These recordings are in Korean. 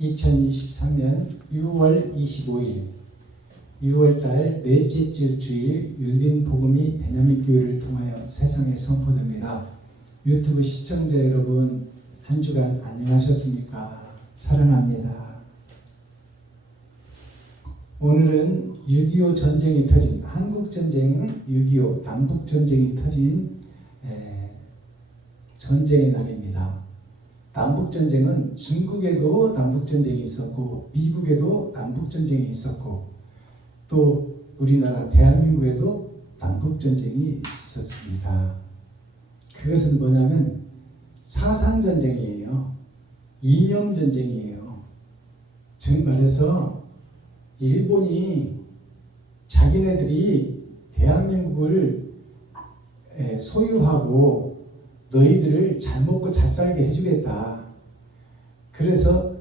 2023년 6월 25일 6월달 넷째 주 주일 율린 복음이 베냐민 교회를 통하여 세상에 선포됩니다. 유튜브 시청자 여러분, 한 주간 안녕하셨습니까? 사랑합니다. 오늘은 6.25 전쟁이 터진, 한국전쟁, 6.25 남북전쟁이 터진 전쟁의 날입니다. 남북전쟁은 중국에도 남북전쟁이 있었고 미국에도 남북전쟁이 있었고 또 우리나라 대한민국에도 남북전쟁이 있었습니다. 그것은 뭐냐면 사상전쟁이에요. 이념전쟁이에요. 즉 말해서 일본이 자기네들이 대한민국을 소유하고 너희들을 잘 먹고 잘 살게 해주겠다. 그래서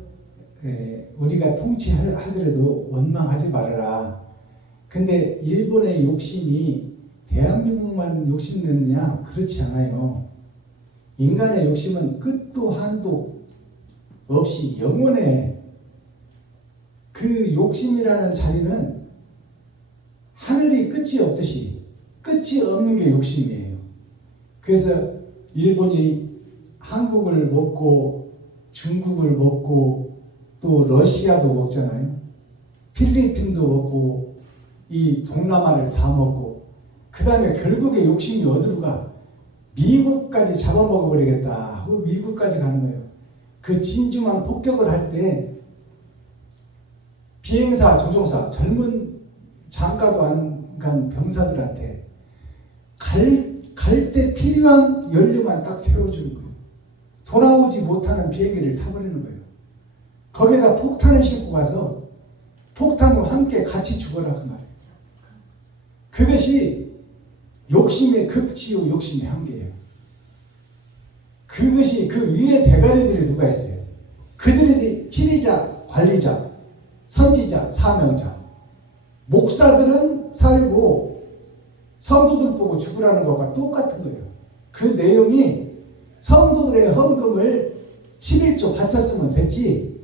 우리가 통치하더라도 원망하지 말아라. 근데 일본의 욕심이 대한민국만 욕심내느냐? 그렇지 않아요. 인간의 욕심은 끝도 한도 없이 영원해. 그 욕심이라는 자리는 하늘이 끝이 없듯이 끝이 없는 게 욕심이에요. 그래서 일본이 한국을 먹고 중국을 먹고 또 러시아도 먹잖아요. 필리핀도 먹고 이 동남아를 다 먹고 그 다음에 결국에 욕심이 어디로 가? 미국까지 잡아먹어 버리겠다. 미국까지 가는 거예요. 그 진중한 폭격을 할 때 비행사, 조종사, 젊은 장가도 안 간 병사들한테 갈 때 필요한 연료만 딱 채워주는 거예요. 돌아오지 못하는 비행기를 타버리는 거예요. 거기에다 폭탄을 싣고 가서 폭탄과 함께 같이 죽어라 그 말이에요. 그것이 욕심의 극치요 욕심의 한계예요. 그것이 그 위에 대가리들이 누가 있어요? 그들이 지휘자, 관리자, 선지자, 사명자. 목사들은 살고 성도들 보고 죽으라는 것과 똑같은 거예요. 그 내용이 성도들의 헌금을 11조 바쳤으면 됐지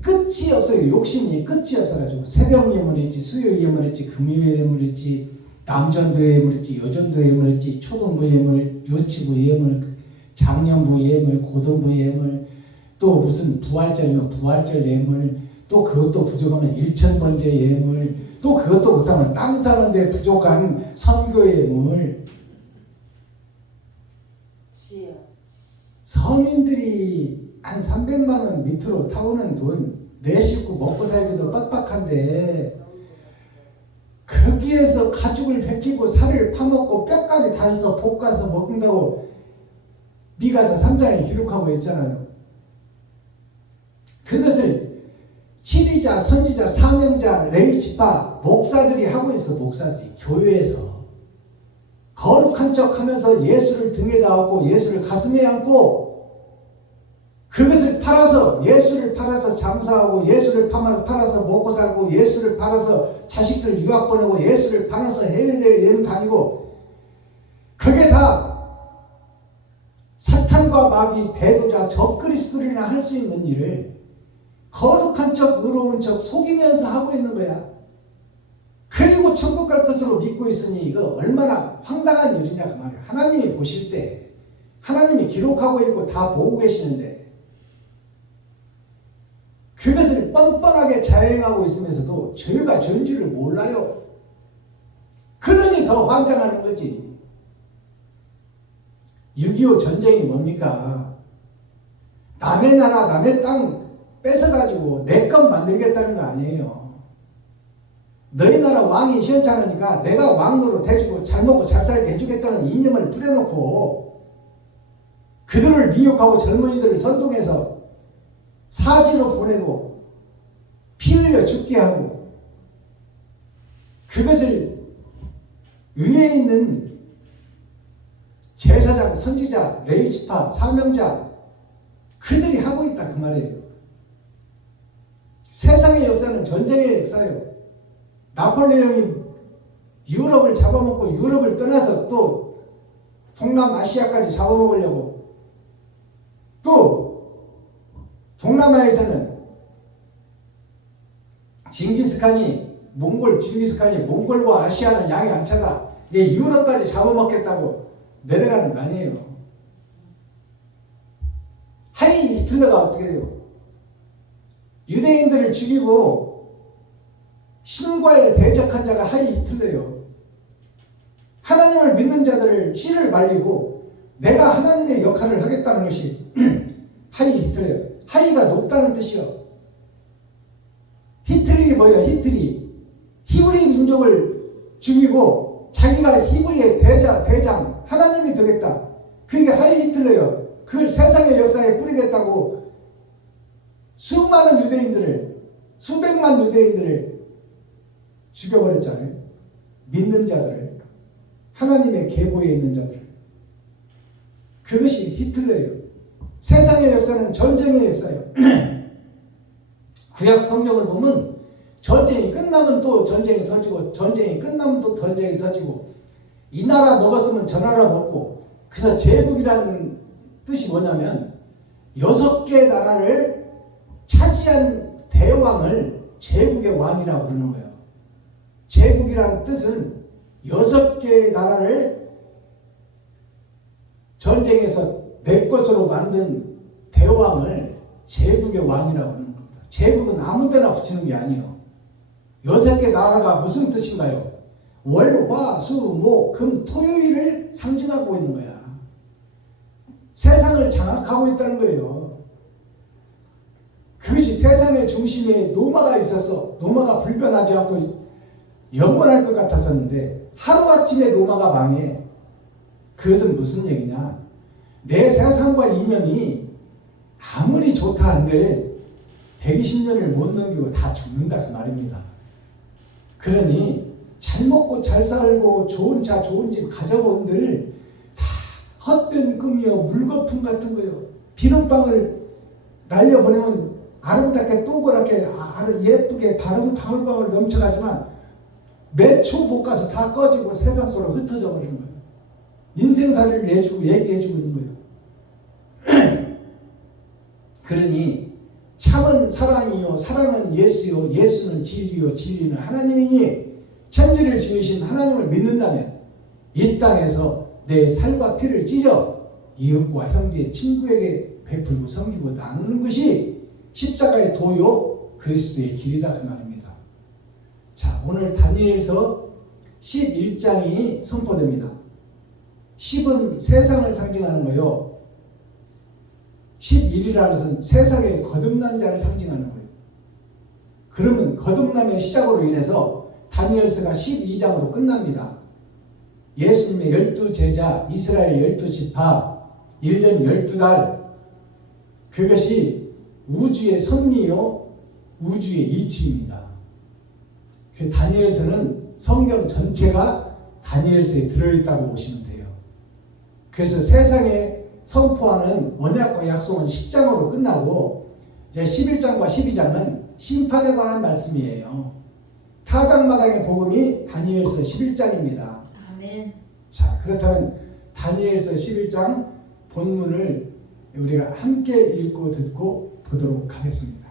끝이 없어요. 욕심이 끝이 없어가지고 새벽 예물 있지, 수요 예물 있지, 금요 예물 있지, 남전도 예물 있지, 여전도 예물 있지, 초등부 예물, 유치부 예물, 장년부 예물, 고등부 예물, 또 무슨 부활절이면 부활절 예물, 또 그것도 부족하면 일천번제 예물, 또 그것도 못하면 땅 사는데 부족한 선교 예물. 서민들이 한 300만 원 밑으로 타오는 돈 내 식구 먹고 살기도 빡빡한데 거기에서 가죽을 벗기고 살을 파먹고 뼈까지 다져서 볶아서 먹는다고 미가서 3장에 기록하고 있잖아요. 그것을 치리자, 선지자, 사명자, 레위 지파 목사들이 하고 있어. 목사들이 교회에서 거룩한 척 하면서 예수를 등에다 안고 예수를 가슴에 안고 그것을 팔아서 예수를 팔아서 장사하고 예수를 팔아서 먹고 살고 예수를 팔아서 자식들 유학 보내고 예수를 팔아서 해외 여행 다니고 그게 다 사탄과 마귀, 배도자, 적그리스도리나 할 수 있는 일을 거룩한 척, 의로운 척 속이면서 하고 있는 거야. 그리고 천국 갈 것으로 믿고 있으니 이거 얼마나 황당한 일이냐 그 말이야. 하나님이 보실 때 하나님이 기록하고 있고 다 보고 계시는데 그것을 뻔뻔하게 자행하고 있으면서도 죄가 죄인 줄을 몰라요. 그러니 더 환장하는 거지. 6.25 전쟁이 뭡니까? 남의 나라 남의 땅 뺏어가지고 내 것 만들겠다는 거 아니에요. 너희 나라 왕이 시원찮으니까 내가 왕 노릇 해주고 잘 먹고 잘 살게 해주겠다는 이념을 뿌려놓고 그들을 미혹하고 젊은이들을 선동해서 사지로 보내고 피 흘려 죽게 하고 그것을 위에 있는 제사장, 선지자, 레위 지파, 사명자 그들이 하고 있다 그 말이에요. 세상의 역사는 전쟁의 역사예요. 나폴레옹이 유럽을 잡아먹고 유럽을 떠나서 또 동남아시아까지 잡아먹으려고 또 동남아에서는 징기스칸이 몽골과 아시아는 양이 안 차가 이제 유럽까지 잡아먹겠다고 내려가는 거 아니에요. 하이 히틀러가 어떻게 돼요? 유대인들을 죽이고 신과에 대적한 자가 하이 히틀러예요. 하나님을 믿는 자들을 씨를 말리고 내가 하나님의 역할을 하겠다는 것이 하이 히틀러예요. 하이가 높다는 뜻이요. 히틀이 뭐예요? 히브리 민족을 죽이고 자기가 히브리의 대장 하나님이 되겠다. 그게 하이 히틀러예요. 그걸 세상의 역사에 뿌리겠다고 수많은 유대인들을, 수백만 유대인들을 죽여버렸잖아요. 믿는 자들을, 하나님의 계보에 있는 자들. 그것이 히틀러예요. 세상의 역사는 전쟁의 역사예요. 구약 성경을 보면 전쟁이 끝나면 또 전쟁이 터지고 전쟁이 끝나면 또 전쟁이 터지고 이 나라 먹었으면 저 나라 먹고. 그래서 제국이라는 뜻이 뭐냐면 6개 나라를 차지한 대왕을 제국의 왕이라고 부르는 거예요. 제국이라는 뜻은 6개의 나라를 전쟁에서 내 것으로 만든 대왕을 제국의 왕이라고 부르는 겁니다. 제국은 아무 데나 붙이는 게 아니에요. 6개 나라가 무슨 뜻인가요? 월, 화, 수, 목, 금, 토요일을 상징하고 있는 거야. 세상을 장악하고 있다는 거예요. 그것이 세상의 중심에 노마가 있어서 노마가 불변하지 않고 영원할 것 같았었는데 하루아침에 노마가 망해. 그것은 무슨 얘기냐? 내 세상과 인연이 아무리 좋다 한들 120년을 못 넘기고 다 죽는다 그 말입니다. 그러니 잘 먹고 잘 살고 좋은 차 좋은 집 가져본들 다 헛된 꿈이요 물거품 같은 거요. 비눗방울 날려보내면 아름답게 동그랗게 예쁘게 방울방울 넘쳐가지만 몇 초 못 가서 다 꺼지고 세상 속으로 흩어져 버리는 거예요. 인생살이를 얘기해주고 있는 거예요. 그러니 참은 사랑이요 사랑은 예수요 예수는 진리요 진리는 하나님이니 천지를 지으신 하나님을 믿는다면 이 땅에서 내 살과 피를 찢어 이웃과 형제 친구에게 베풀고 섬기고 나누는 것이 십자가의 도요 그리스도의 길이다 그 말입니다. 자, 오늘 다니엘서 11장이 선포됩니다. 10은 세상을 상징하는 거요. 11이라는 것은 세상에 거듭난 자를 상징하는 거예요. 그러면 거듭남의 시작으로 인해서 다니엘서가 12장으로 끝납니다. 예수님의 12제자, 이스라엘 12지파, 1년 12달, 그것이 우주의 섭리요, 우주의 이치입니다. 그 다니엘서는 성경 전체가 다니엘서에 들어있다고 보시면 돼요. 그래서 세상에 선포하는 언약과 약속은 10장으로 끝나고 이제 11장과 12장은 심판에 관한 말씀이에요. 타작마당의 복음이 다니엘서 11장입니다. 아멘. 자, 그렇다면 다니엘서 11장 본문을 우리가 함께 읽고 듣고 보도록 하겠습니다.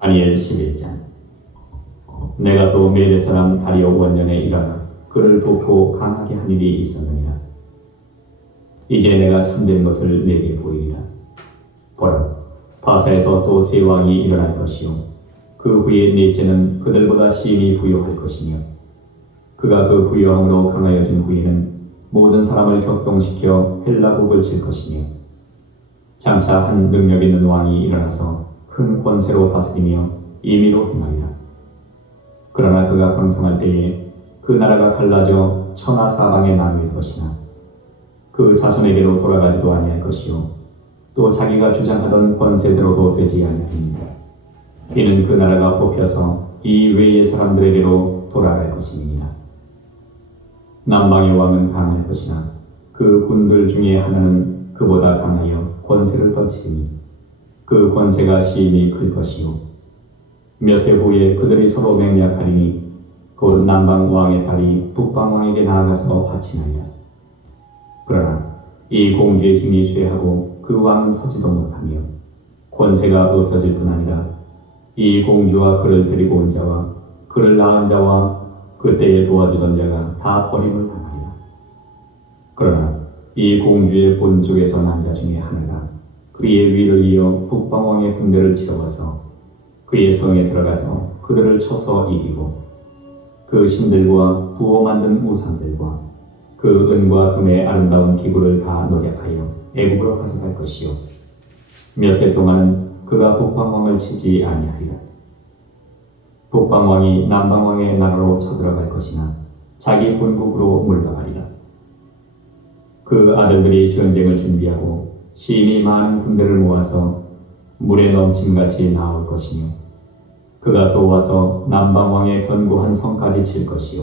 다니엘 11장. 내가 또 메대 사람 다리오 원년에 일어나 그를 돕고 강하게 한 일이 있었느니라. 이제 내가 참된 것을 내게 보이리라. 보라, 바사에서 또 새 왕이 일어날 것이요 그 후에 넷째는 그들보다 심히 부요할 것이며 그가 그 부요함으로 강하여진 후에는 모든 사람을 격동시켜 헬라국을 칠 것이며 장차 한 능력 있는 왕이 일어나서 큰 권세로 다스리며 임의로 행하리라. 그러나 그가 강성할 때에 그 나라가 갈라져 천하 사방에 나누일 것이나 그 자손에게로 돌아가지도 아니할 것이요 또 자기가 주장하던 권세대로도 되지 아니하리니 이는 그 나라가 뽑혀서 이 외의 사람들에게로 돌아갈 것임이니라. 남방의 왕은 강할 것이나 그 군들 중에 하나는 그보다 강하여 권세를 떨치리니 그 권세가 심히 클 것이요 몇 해 후에 그들이 서로 맹약하리니 곧 남방 왕의 딸이 북방 왕에게 나아가서 화친하리라. 그러나 이 공주의 힘이 쇠하고 그 왕은 서지도 못하며 권세가 없어질 뿐 아니라 이 공주와 그를 데리고 온 자와 그를 낳은 자와 그때에 도와주던 자가 다 버림을 당하리라. 그러나 이 공주의 본족에서 난 자 중에 하나가 그의 위를 이어 북방왕의 군대를 치러와서 그의 성에 들어가서 그들을 쳐서 이기고 그 신들과 부어 만든 우상들과 그 은과 금의 아름다운 기구를 다 노력하여 애굽으로 가져갈 것이요 몇 해 동안은 그가 북방왕을 치지 아니하리라. 북방왕이 남방왕의 나라로 쳐들어갈 것이나 자기 본국으로 물러가리라. 그 아들들이 전쟁을 준비하고 심히 많은 군대를 모아서 물에 넘침같이 나올 것이며 그가 또 와서 남방왕의 견고한 성까지 칠 것이요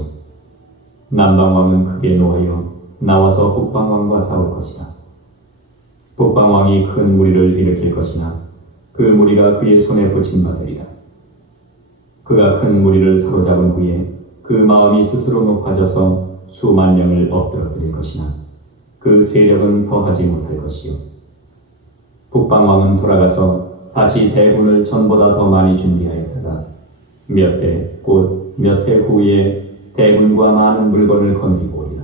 남방왕은 크게 노하여 나와서 북방왕과 싸울 것이다. 북방왕이 큰 무리를 일으킬 것이나 그 무리가 그의 손에 붙임받으리라. 그가 큰 무리를 사로잡은 후에 그 마음이 스스로 높아져서 수만 명을 엎드러뜨릴 것이나 그 세력은 더하지 못할 것이요 북방왕은 돌아가서 다시 대군을 전보다 더 많이 준비하였다가 몇 해, 곧 몇 해 후에 대군과 많은 물건을 건기고 오리라.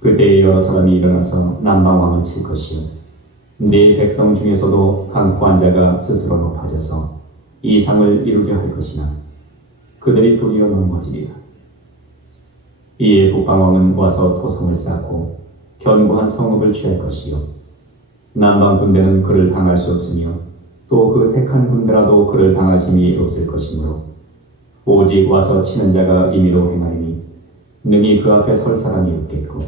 그때에 여러 사람이 일어나서 남방왕을 칠 것이요 네 백성 중에서도 강포한 자가 스스로 높아져서 이 상을 이루려 할 것이나 그들이 도리어 넘어지리라. 이에 북방왕은 와서 토성을 쌓고 견고한 성읍을 취할 것이요 남방 군대는 그를 당할 수 없으며 또 그 택한 군대라도 그를 당할 힘이 없을 것이므로 오직 와서 치는 자가 임의로 행하리니 능히 그 앞에 설 사람이 없겠고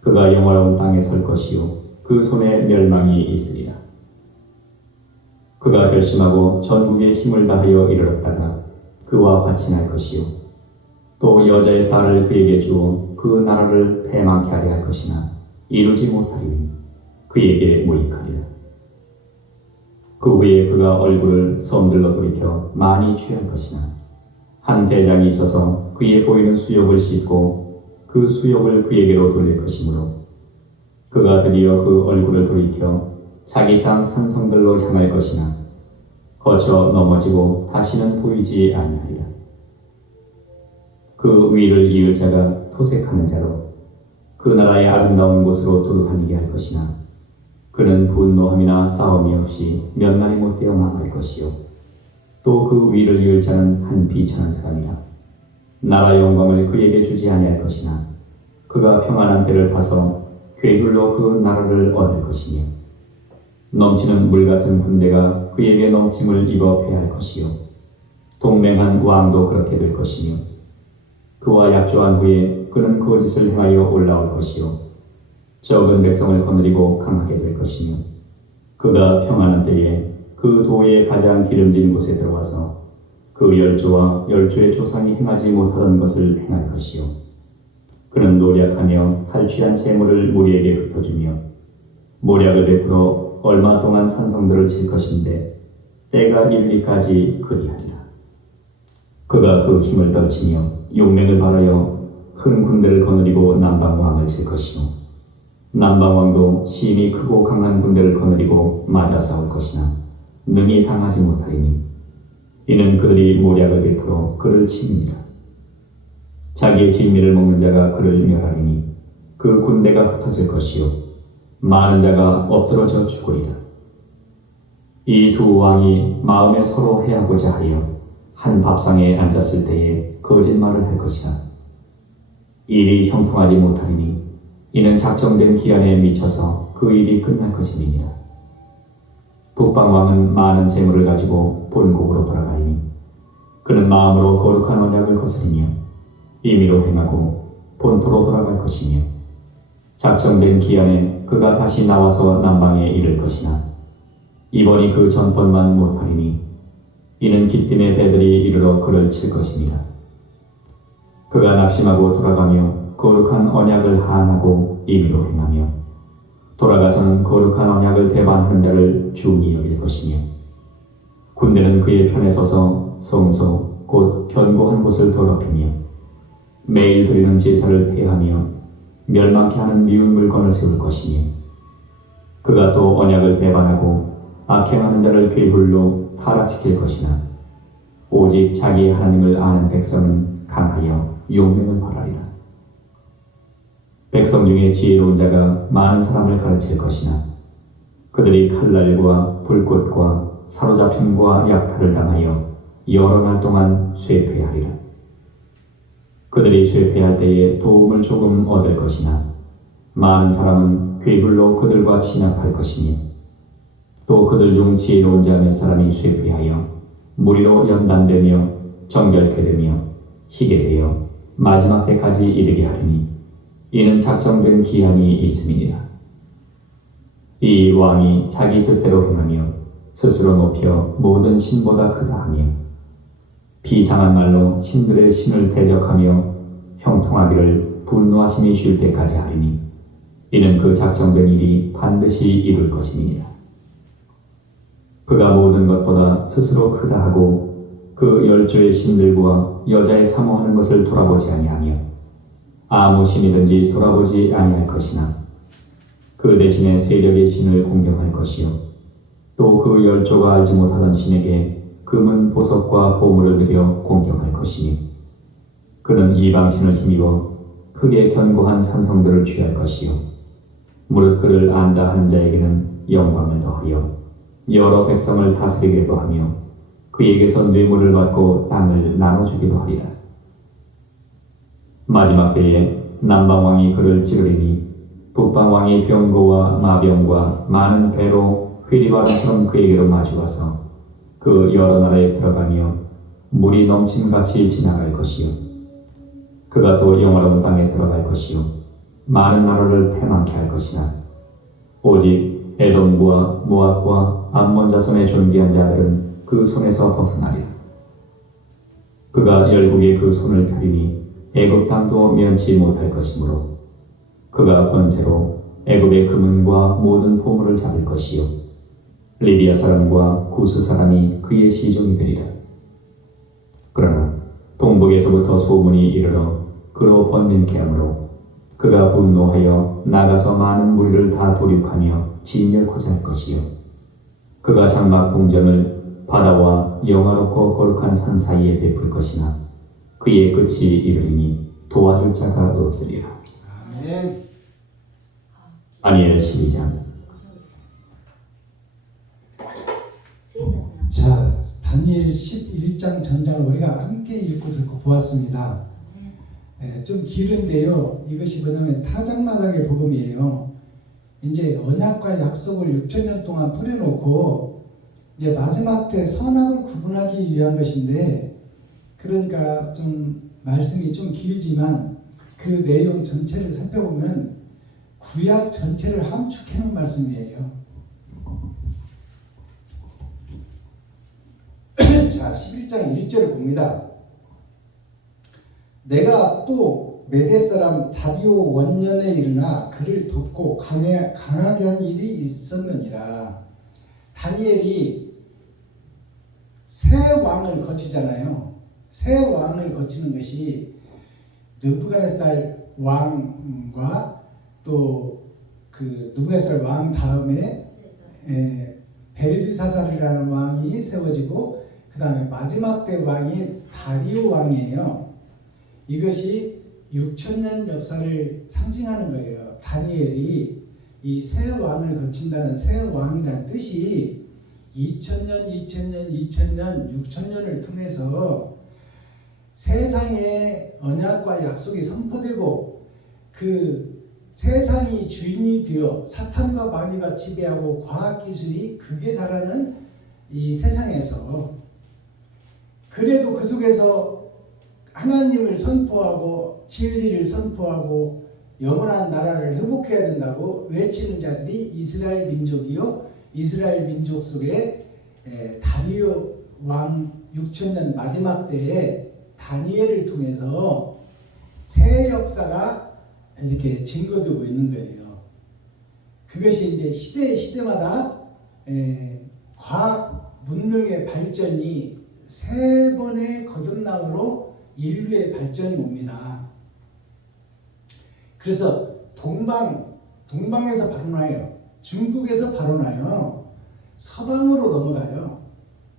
그가 영화로운 땅에 설 것이요 그 손에 멸망이 있으리라. 그가 결심하고 전국에 힘을 다하여 이르렀다가 그와 화친할 것이요 또 여자의 딸을 그에게 주어 그 나라를 패망케 하려 할 것이나 이루지 못하리니 그에게 무익하리라. 그 후에 그가 얼굴을 섬들러 돌이켜 많이 취할 것이나 한 대장이 있어서 그의 보이는 수욕을 씻고 그 수욕을 그에게로 돌릴 것이므로 그가 드디어 그 얼굴을 돌이켜 자기 땅 산성들로 향할 것이나 거쳐 넘어지고 다시는 보이지 아니하리라. 그 위를 이을 자가 토색하는 자로 그 나라의 아름다운 곳으로 두루 다니게 할 것이나 그는 분노함이나 싸움이 없이 몇 날이 못되어 망할 것이요 또 그 위를 이을 자는 한 비천한 사람이라. 나라 영광을 그에게 주지 아니할 것이나 그가 평안한 때를 타서 괴율로 그 나라를 얻을 것이며 넘치는 물 같은 군대가 그에게 넘침을 입어 패할 것이요 동맹한 왕도 그렇게 될 것이며 그와 약조한 후에 그는 거짓을 행하여 올라올 것이요 적은 백성을 거느리고 강하게 될 것이며 그가 평안한 때에 그 도의 가장 기름진 곳에 들어와서 그 열조와 열조의 조상이 행하지 못하던 것을 행할 것이요 그는 노력하며 탈취한 재물을 무리에게 흩어주며 모략을 베풀어 얼마 동안 산성들을 칠 것인데 때가 이르기까지 그리하리라. 그가 그 힘을 떨치며 용맹을 발하여 큰 군대를 거느리고 남방왕을 칠 것이요 남방왕도 심히 크고 강한 군대를 거느리고 맞아 싸울 것이나 능히 당하지 못하리니 이는 그들이 모략을 베풀어 그를 치느니라. 자기의 진미를 먹는 자가 그를 멸하리니 그 군대가 흩어질 것이요 많은 자가 엎드러져 죽으리라. 이 두 왕이 마음에 서로 해하고자 하여 한 밥상에 앉았을 때에 거짓말을 할 것이라. 일이 형통하지 못하리니 이는 작정된 기한에 미쳐서 그 일이 끝날 것임이니라. 북방왕은 많은 재물을 가지고 본국으로 돌아가리니 그는 마음으로 거룩한 언약을 거스리며 임의로 행하고 본토로 돌아갈 것이며 작정된 기한에 그가 다시 나와서 남방에 이를 것이나 이번이 그 전번만 못하리니 이는 기띔의 배들이 이르러 그를 칠 것이니라. 그가 낙심하고 돌아가며 거룩한 언약을 한하고 임의로 행하며 돌아가서는 거룩한 언약을 배반하는 자를 중히 여길 것이며 군대는 그의 편에 서서 성소 곧 견고한 곳을 더럽히며 매일 드리는 제사를 폐하며 멸망케 하는 미운 물건을 세울 것이며 그가 또 언약을 배반하고 악행하는 자를 괴물로 타락시킬 것이나 오직 자기 하나님을 아는 백성은 강하여 용맹을 발하리라. 백성 중에 지혜로운 자가 많은 사람을 가르칠 것이나 그들이 칼날과 불꽃과 사로잡힘과 약탈을 당하여 여러 날 동안 쇠퇴하리라. 그들이 쇠퇴할 때에 도움을 조금 얻을 것이나 많은 사람은 괴물로 그들과 진압할 것이니 또 그들 중 지혜로운 자 몇 사람이 쇠퇴하여 무리로 연단되며 정결케 되며 희게 되어 마지막 때까지 이르게 하리니 이는 작정된 기한이 있음이니라. 이 왕이 자기 뜻대로 행하며 스스로 높여 모든 신보다 크다 하며 비상한 말로 신들의 신을 대적하며 형통하기를 분노하심이 쉴 때까지 하리니 이는 그 작정된 일이 반드시 이룰 것임이니라. 그가 모든 것보다 스스로 크다 하고 그 열조의 신들과 여자의 사모하는 것을 돌아보지 아니하며 아무 신이든지 돌아보지 아니할 것이나 그 대신에 세력의 신을 공경할 것이요 또 그 열조가 알지 못하던 신에게 금은 보석과 보물을 들여 공경할 것이니 그는 이방신을 힘입어 크게 견고한 산성들을 취할 것이요 무릇 그를 안다 하는 자에게는 영광을 더하여 여러 백성을 다스리기도 하며 그에게서 뇌물을 받고 땅을 나눠주기도 하리라. 마지막 때에 남방왕이 그를 찌르리니 북방왕이 병고와 마병과 많은 배로 회리바람처럼 그에게로 마주와서 그 여러 나라에 들어가며 물이 넘침같이 지나갈 것이요 그가 또 영화로운 땅에 들어갈 것이요 많은 나라를 패망케 할 것이나 오직 에돔과 모압과 암몬 자손의 존귀한 자들은 그 손에서 벗어나리라. 그가 열국의 그 손을 펴리니 애굽 땅도 면치 못할 것이므로 그가 권세로 애굽의 금은과 모든 보물을 잡을 것이요 리비아 사람과 구스 사람이 그의 시종이 되리라. 그러나 동북에서부터 소문이 이르러 그로 번민케 하므로 그가 분노하여 나가서 많은 무리를 다 도륙하며 진멸코자 할 것이요 그가 장막 궁전을 바다와 영화롭고 거룩한 산 사이에 베풀 것이나 그의 끝이 이르리니 도와줄 자가 없으리라. 아멘. 다니엘 12장. 자, 다니엘 11장 전장을 우리가 함께 읽고 듣고 보았습니다. 좀 길은데요. 이것이 뭐냐면 타작마당의 복음이에요. 이제 언약과 약속을 6천년 동안 뿌려놓고 이제 마지막 때 선악을 구분하기 위한 것인데, 그러니까 좀 말씀이 좀 길지만 그 내용 전체를 살펴보면 구약 전체를 함축해놓은 말씀이에요. 자, 11장 1절을 봅니다. 내가 또 메대 사람 다리오 원년에 일어나 그를 돕고 강하게 한 일이 있었느니라. 다니엘이 새 왕을 거치잖아요. 새 왕을 거치는 것이 느부갓네살 왕과 또 그 느부갓네살 왕 다음에 벨드사살이라는 왕이 세워지고 그 다음에 마지막 때 왕이 다리오 왕이에요. 이것이 6천년 역사를 상징하는 거예요. 다니엘이 이 새 왕을 거친다는 새 왕이라는 뜻이 2000년, 2000년, 2000년, 6000년을 통해서 세상에 언약과 약속이 선포되고 그 세상이 주인이 되어 사탄과 마귀가 지배하고 과학기술이 극에 달하는 이 세상에서 그래도 그 속에서 하나님을 선포하고 진리를 선포하고 영원한 나라를 회복해야 된다고 외치는 자들이 이스라엘 민족이요, 이스라엘 민족 속에 다리오 왕 6천년 마지막 때에 다니엘을 통해서 새 역사가 이렇게 증거되고 있는 거예요. 그것이 이제 시대마다 과학 문명의 발전이 세 번의 거듭남으로 인류의 발전이 옵니다. 그래서 동방에서 바로 나요. 중국에서 바로 나요. 서방으로 넘어가요.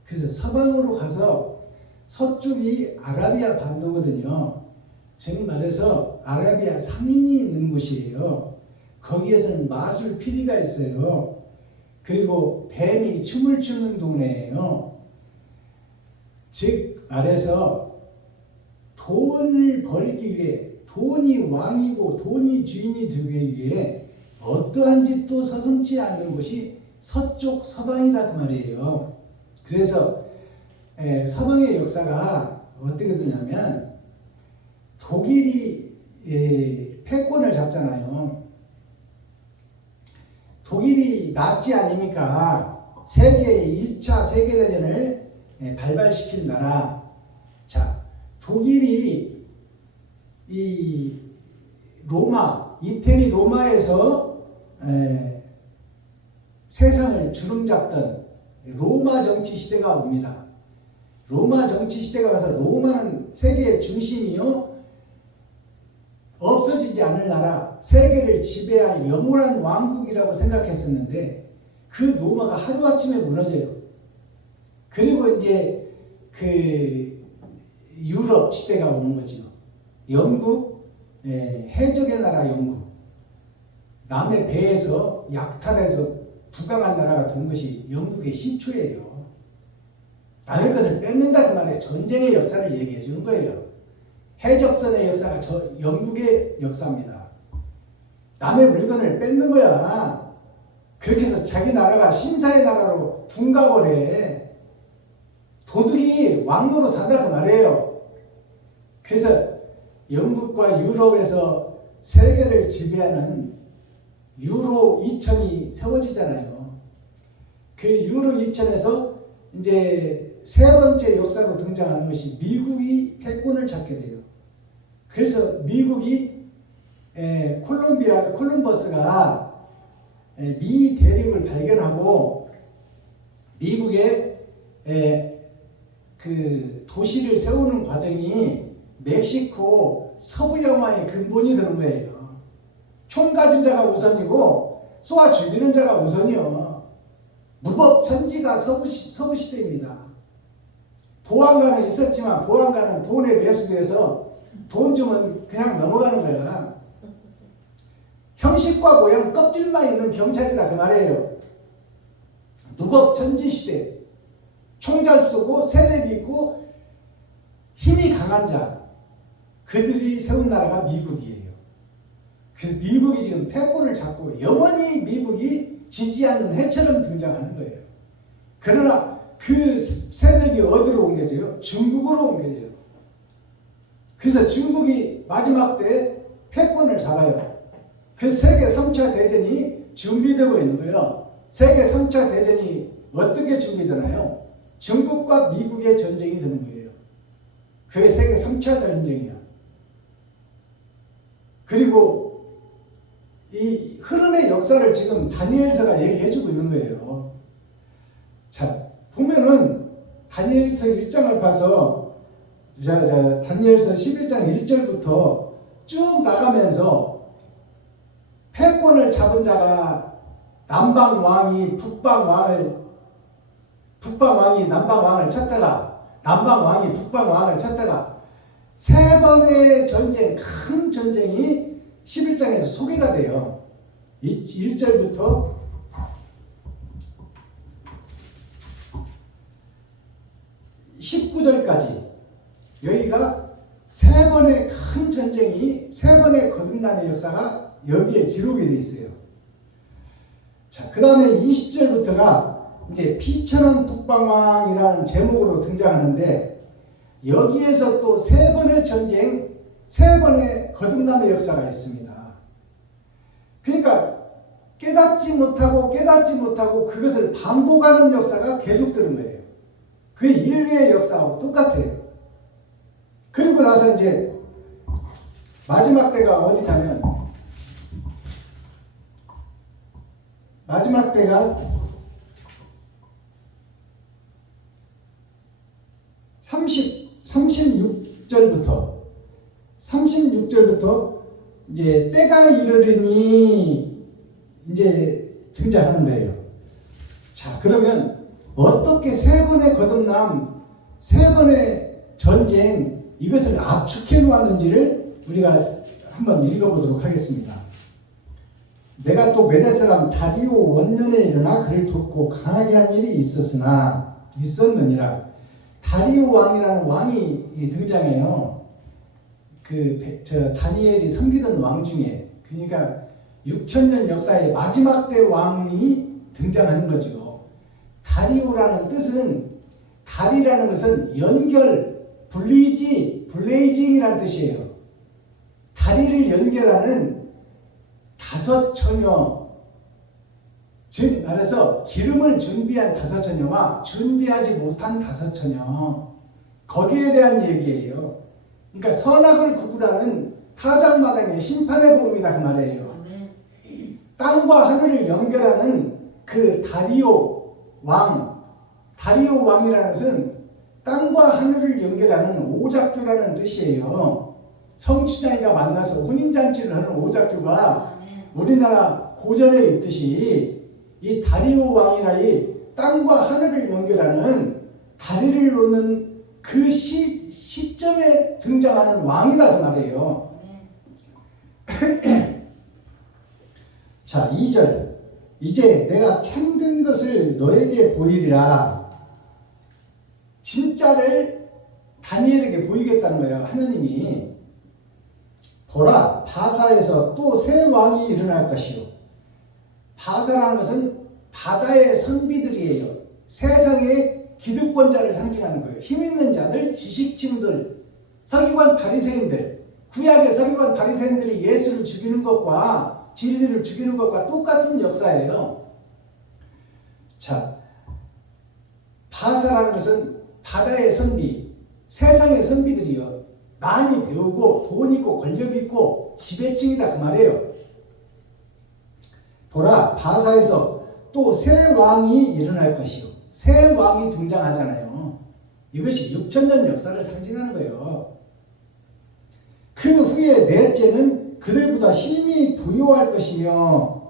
그래서 서방으로 가서 서쪽이 아라비아 반도거든요. 즉 말해서 아라비아 상인이 있는 곳이에요. 거기에서는 마술 피리가 있어요. 그리고 뱀이 춤을 추는 동네예요. 즉 말해서 돈을 벌기 위해, 돈이 왕이고 돈이 주인이 되기 위해 어떠한 짓도 서슴지 않는 곳이 서쪽 서방이다 그 말이에요. 그래서 서방의 역사가 어떻게 되냐면 독일이 패권을 잡잖아요. 독일이 나치 아닙니까? 세계 1차 세계대전을 발발시킨 나라. 자, 독일이 이 로마, 이태리 로마에서 세상을 주름잡던 로마 정치 시대가 옵니다. 로마 정치 시대가 와서 로마는 세계의 중심이요, 없어지지 않을 나라, 세계를 지배할 영원한 왕국이라고 생각했었는데 그 로마가 하루아침에 무너져요. 그리고 이제 그 유럽 시대가 오는 거죠. 영국, 해적의 나라 영국, 남의 배에서 약탈해서 부강한 나라가 된 것이 영국의 시초예요. 남의 것을 뺏는다 그 말이에요. 전쟁의 역사를 얘기해 주는 거예요. 해적선의 역사가 영국의 역사입니다. 남의 물건을 뺏는 거야. 그렇게 해서 자기 나라가 신사의 나라로 둔갑을 도둑이 왕노로 탄다 그 말이에요. 그래서 영국과 유럽에서 세계를 지배하는 유로 2000이 세워지잖아요. 그 유로 2000에서 이제 세 번째 역사로 등장하는 것이 미국이 패권을 잡게 돼요. 그래서 미국이 콜럼버스가 미 대륙을 발견하고 미국의 그 도시를 세우는 과정이 멕시코 서부영화의 근본이 되는 거예요. 총 가진 자가 우선이고 쏘아 죽이는 자가 우선이요. 무법천지가 서부시대입니다. 보안관은 있었지만 보안관은 돈에 매수돼서 돈 주면 그냥 넘어가는 거야. 형식과 모양 껍질만 있는 경찰이다 그 말이에요. 무법천지 시대. 총 잘 쏘고 세력 있고 힘이 강한 자, 그들이 세운 나라가 미국이에요. 그래서 미국이 지금 패권을 잡고 영원히 미국이 지지 않는 해처럼 등장하는 거예요. 그러나 그 세력이 어디로 옮겨져요? 중국으로 옮겨져요. 그래서 중국이 마지막 때 패권을 잡아요. 그 세계 3차 대전이 준비되고 있는 거예요. 세계 3차 대전이 어떻게 준비되나요? 중국과 미국의 전쟁이 되는 거예요. 그게 세계 3차 전쟁이야. 그리고 이 흐름의 역사를 지금 다니엘서가 얘기해주고 있는 거예요. 자, 보면은 다니엘서 1장을 봐서 다니엘서 11장 1절부터 쭉 나가면서 패권을 잡은 자가 남방왕이 북방왕이 남방왕을 찾다가 남방왕이 북방왕을 찾다가 세 번의 전쟁, 큰 전쟁이 11장에서 소개가 돼요. 1절부터 19절까지 여기가 세 번의 큰 전쟁이, 세 번의 거듭남의 역사가 여기에 기록이 되어 있어요. 자, 그 다음에 20절부터가 이제 피천한 북방왕이라는 제목으로 등장하는데 여기에서 또 세 번의 전쟁, 세 번의 거듭남의 역사가 있습니다. 그러니까 깨닫지 못하고 그것을 반복하는 역사가 계속되는 거예요. 그게 인류의 역사하고 똑같아요. 그리고 나서 이제 마지막 때가 어디냐면 마지막 때가 36절부터 이제 때가 이르리니 이제 등장하는 거예요. 자, 그러면 어떻게 세 번의 거듭남, 세 번의 전쟁 이것을 압축해 놓았는지를 우리가 한번 읽어보도록 하겠습니다. 내가 또 메대 사람 다리오 원년에 일어나 그를 돕고 강하게 한 일이 있었느니라. 다리오 왕이라는 왕이 등장해요. 다니엘이 섬기던 왕 중에, 그러니까 6천년 역사의 마지막 때 왕이 등장하는 거죠. 다리오라는 뜻은, 다리라는 것은 연결, 블레이징이라는 뜻이에요. 다리를 연결하는 다섯 처녀, 즉 말해서 기름을 준비한 다섯 처녀와 준비하지 못한 다섯 처녀, 거기에 대한 얘기예요. 그러니까 선악을 구분하는 타작마당의 심판의 복음이다 그 말이에요. 땅과 하늘을 연결하는 그 다리오 왕이라는 것은 땅과 하늘을 연결하는 오작교라는 뜻이에요. 성춘아이가 만나서 혼인잔치를 하는 오작교가 우리나라 고전에 있듯이 이 다리오 왕이나 이 땅과 하늘을 연결하는 다리를 놓는 그 시점에 등장하는 왕이다 그 말이에요. 자, 2절. 이제 내가 참된 것을 너에게 보이리라. 진짜를 다니엘에게 보이겠다는 거예요. 하느님이. 보라, 바사에서 또 새 왕이 일어날 것이요. 바사라는 것은 바다의 선비들이에요. 세상의 기득권자를 상징하는 거예요. 힘 있는 자들, 지식층들, 서기관 바리새인들, 구약의 서기관 바리새인들이 예수를 죽이는 것과 진리를 죽이는 것과 똑같은 역사예요. 자, 바사라는 것은 바다의 선비, 세상의 선비들이요. 많이 배우고 돈 있고 권력 있고 지배층이다 그 말이에요. 보라, 바사에서 또 새 왕이 일어날 것이요. 새 왕이 등장하잖아요. 이것이 6천년 역사를 상징하는 거예요. 그 후에 넷째는 그들보다 힘이 부요할 것이며,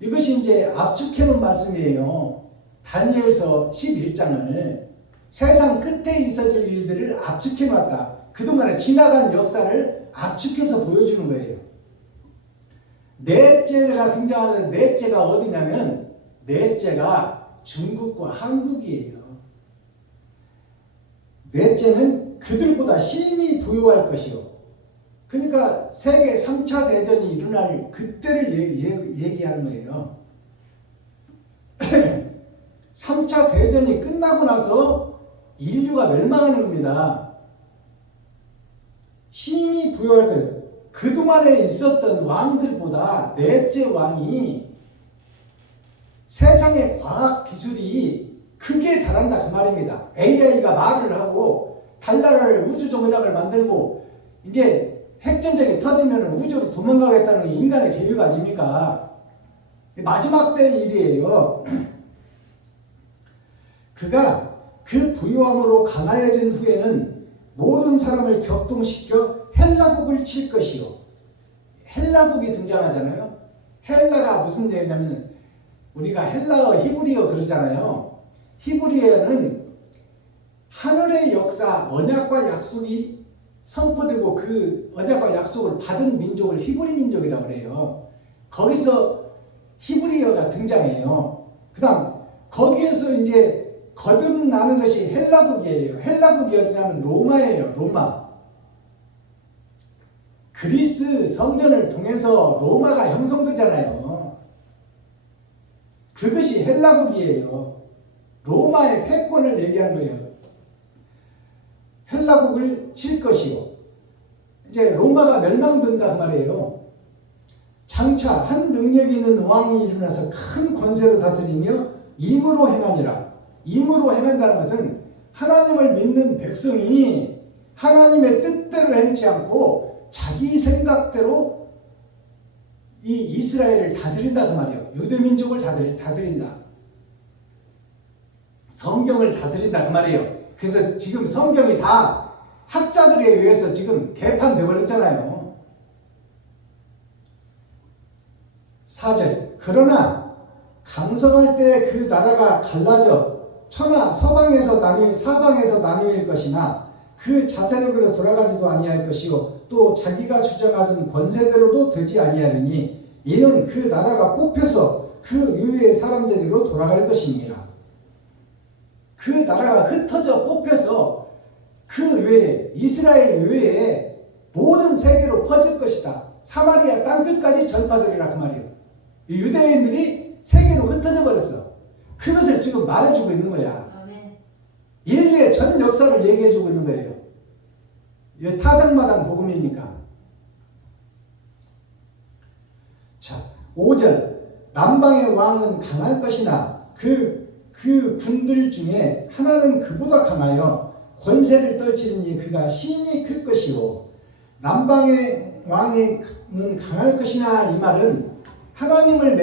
이것이 이제 압축해 놓은 말씀이에요. 다니엘서 11장을 세상 끝에 있어질 일들을 압축해 놨다. 그동안에 지나간 역사를 압축해서 보여주는 거예요. 넷째가 등장하는 넷째가 어디냐면 넷째가 중국과 한국이에요. 넷째는 그들보다 힘이 부요할 것이요. 그러니까 세계 3차 대전이 일어날 그때를 얘기하는 거예요. 3차 대전이 끝나고 나서 인류가 멸망하는 겁니다. 힘이 부여할 것. 그동안에 있었던 왕들보다 넷째 왕이 세상의 과학 기술이 크게 달한다 그 말입니다. AI가 말을 하고 달나라를 우주 정거장을 만들고 이제 핵전쟁이 터지면 우주로 도망가겠다는 게 인간의 계획 아닙니까? 마지막 때의 일이에요. 그가 그 부유함으로 강화해진 후에는 모든 사람을 격동시켜 헬라국을 칠 것이요. 헬라국이 등장하잖아요. 헬라가 무슨 얘기냐면 우리가 헬라어, 히브리어 그러잖아요. 히브리어는 하늘의 역사, 언약과 약속이 선포되고 그 언약과 약속을 받은 민족을 히브리 민족이라고 그래요. 거기서 히브리어가 등장해요. 그 다음 거기에서 이제 거듭나는 것이 헬라국이에요. 헬라국이 어디냐면 로마예요. 로마. 그리스 성전을 통해서 로마가 형성되잖아요. 그것이 헬라국이에요. 로마의 패권을 얘기한 거예요. 헬라국을 칠 것이요. 이제 로마가 멸망된다 그 말이에요. 장차 한 능력이 있는 왕이 일어나서 큰 권세로 다스리며 임으로 행하니라. 임으로 행한다는 것은 하나님을 믿는 백성이 하나님의 뜻대로 행치 않고 자기 생각대로 이 이스라엘을 다스린다 그 말이에요. 유대민족을 다스린다. 성경을 다스린다 그 말이에요. 그래서 지금 성경이 다 학자들에 의해서 지금 개판돼 버렸잖아요. 4절 그러나 강성할 때 그 나라가 갈라져 천하 사방에서 나뉘일 것이나 그 자세력으로 돌아가지도 아니할 것이요 또 자기가 주장하던 권세대로도 되지 아니하리니 이는 그 나라가 뽑혀서 그 유의 사람들로 돌아갈 것입니다. 그 나라가 흩어져 뽑혀서 그 외에 이스라엘 외에 모든 세계로 퍼질 것이다. 사마리아 땅끝까지 전파되리라 그 말이에요. 유대인들이 세계로 흩어져 버렸어. 그것을 지금 말해주고 있는 거야. 인류의 전 역사를 얘기해주고 있는 거예요. 타작마당 복음이니까. 자, 5절 남방의 왕은 강할 것이나 그 군들 중에 하나는 그보다 강하여 권세를 떨치니 그가 심히 클 것이요 남방의 왕은 강할 것이나 이 말은 하나님을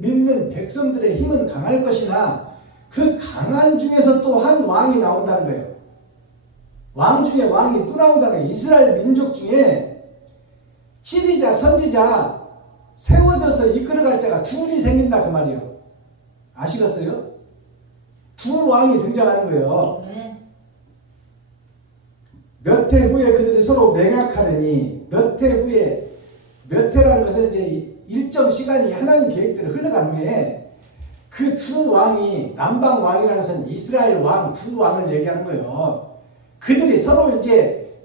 믿는 백성들의 힘은 강할 것이나 그 강한 중에서 또 한 왕이 나온다는 거예요. 왕 중에 왕이 또 나온다는 거예요. 이스라엘 민족 중에 지리자 선지자 세워져서 이끌어갈 자가 둘이 생긴다 그 말이에요. 아시겠어요? 두 왕이 등장하는 거예요. 몇 해 후에 그들이 서로 맹약하려니 몇 해 후에 몇 해라는 것은 이제 일정 시간이 하나님 계획대로 흘러간 후에 그 두 왕이 남방 왕이라는 것은 이스라엘 왕 두 왕을 얘기하는 거예요. 그들이 서로 이제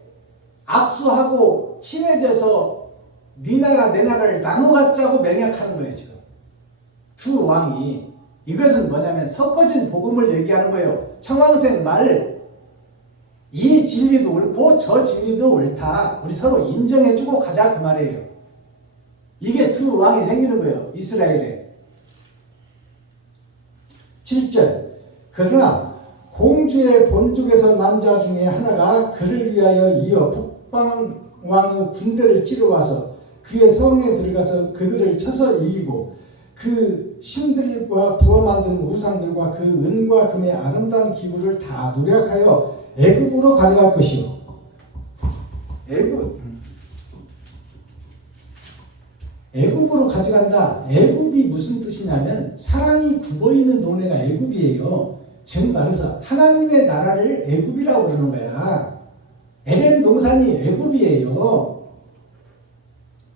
악수하고 친해져서 네 나라 내 나라를 나눠 갖자고 맹약하는 거예요. 지금 두 왕이 이것은 뭐냐면 섞어진 복음을 얘기하는 거예요. 청황생 말 이 진리도 옳고 저 진리도 옳다. 우리 서로 인정해주고 가자 그 말이에요. 이게 두 왕이 생기는 거예요. 이스라엘에. 7절 그러나 공주의 본족에서 난 자 중에 하나가 그를 위하여 이어 북방왕의 군대를 치러와서 그의 성에 들어가서 그들을 쳐서 이기고 그 신들과 부어 만든 우상들과 그 은과 금의 아름다운 기구를 다 노력하여 애굽으로 가져갈 것이요. 애굽으로 가져간다. 애굽이 무슨 뜻이냐면 사랑이 굽어있는 동네가 애굽이에요. 즉 말해서 하나님의 나라를 애굽이라고 그러는 거야. 에덴 동산이 애굽이에요.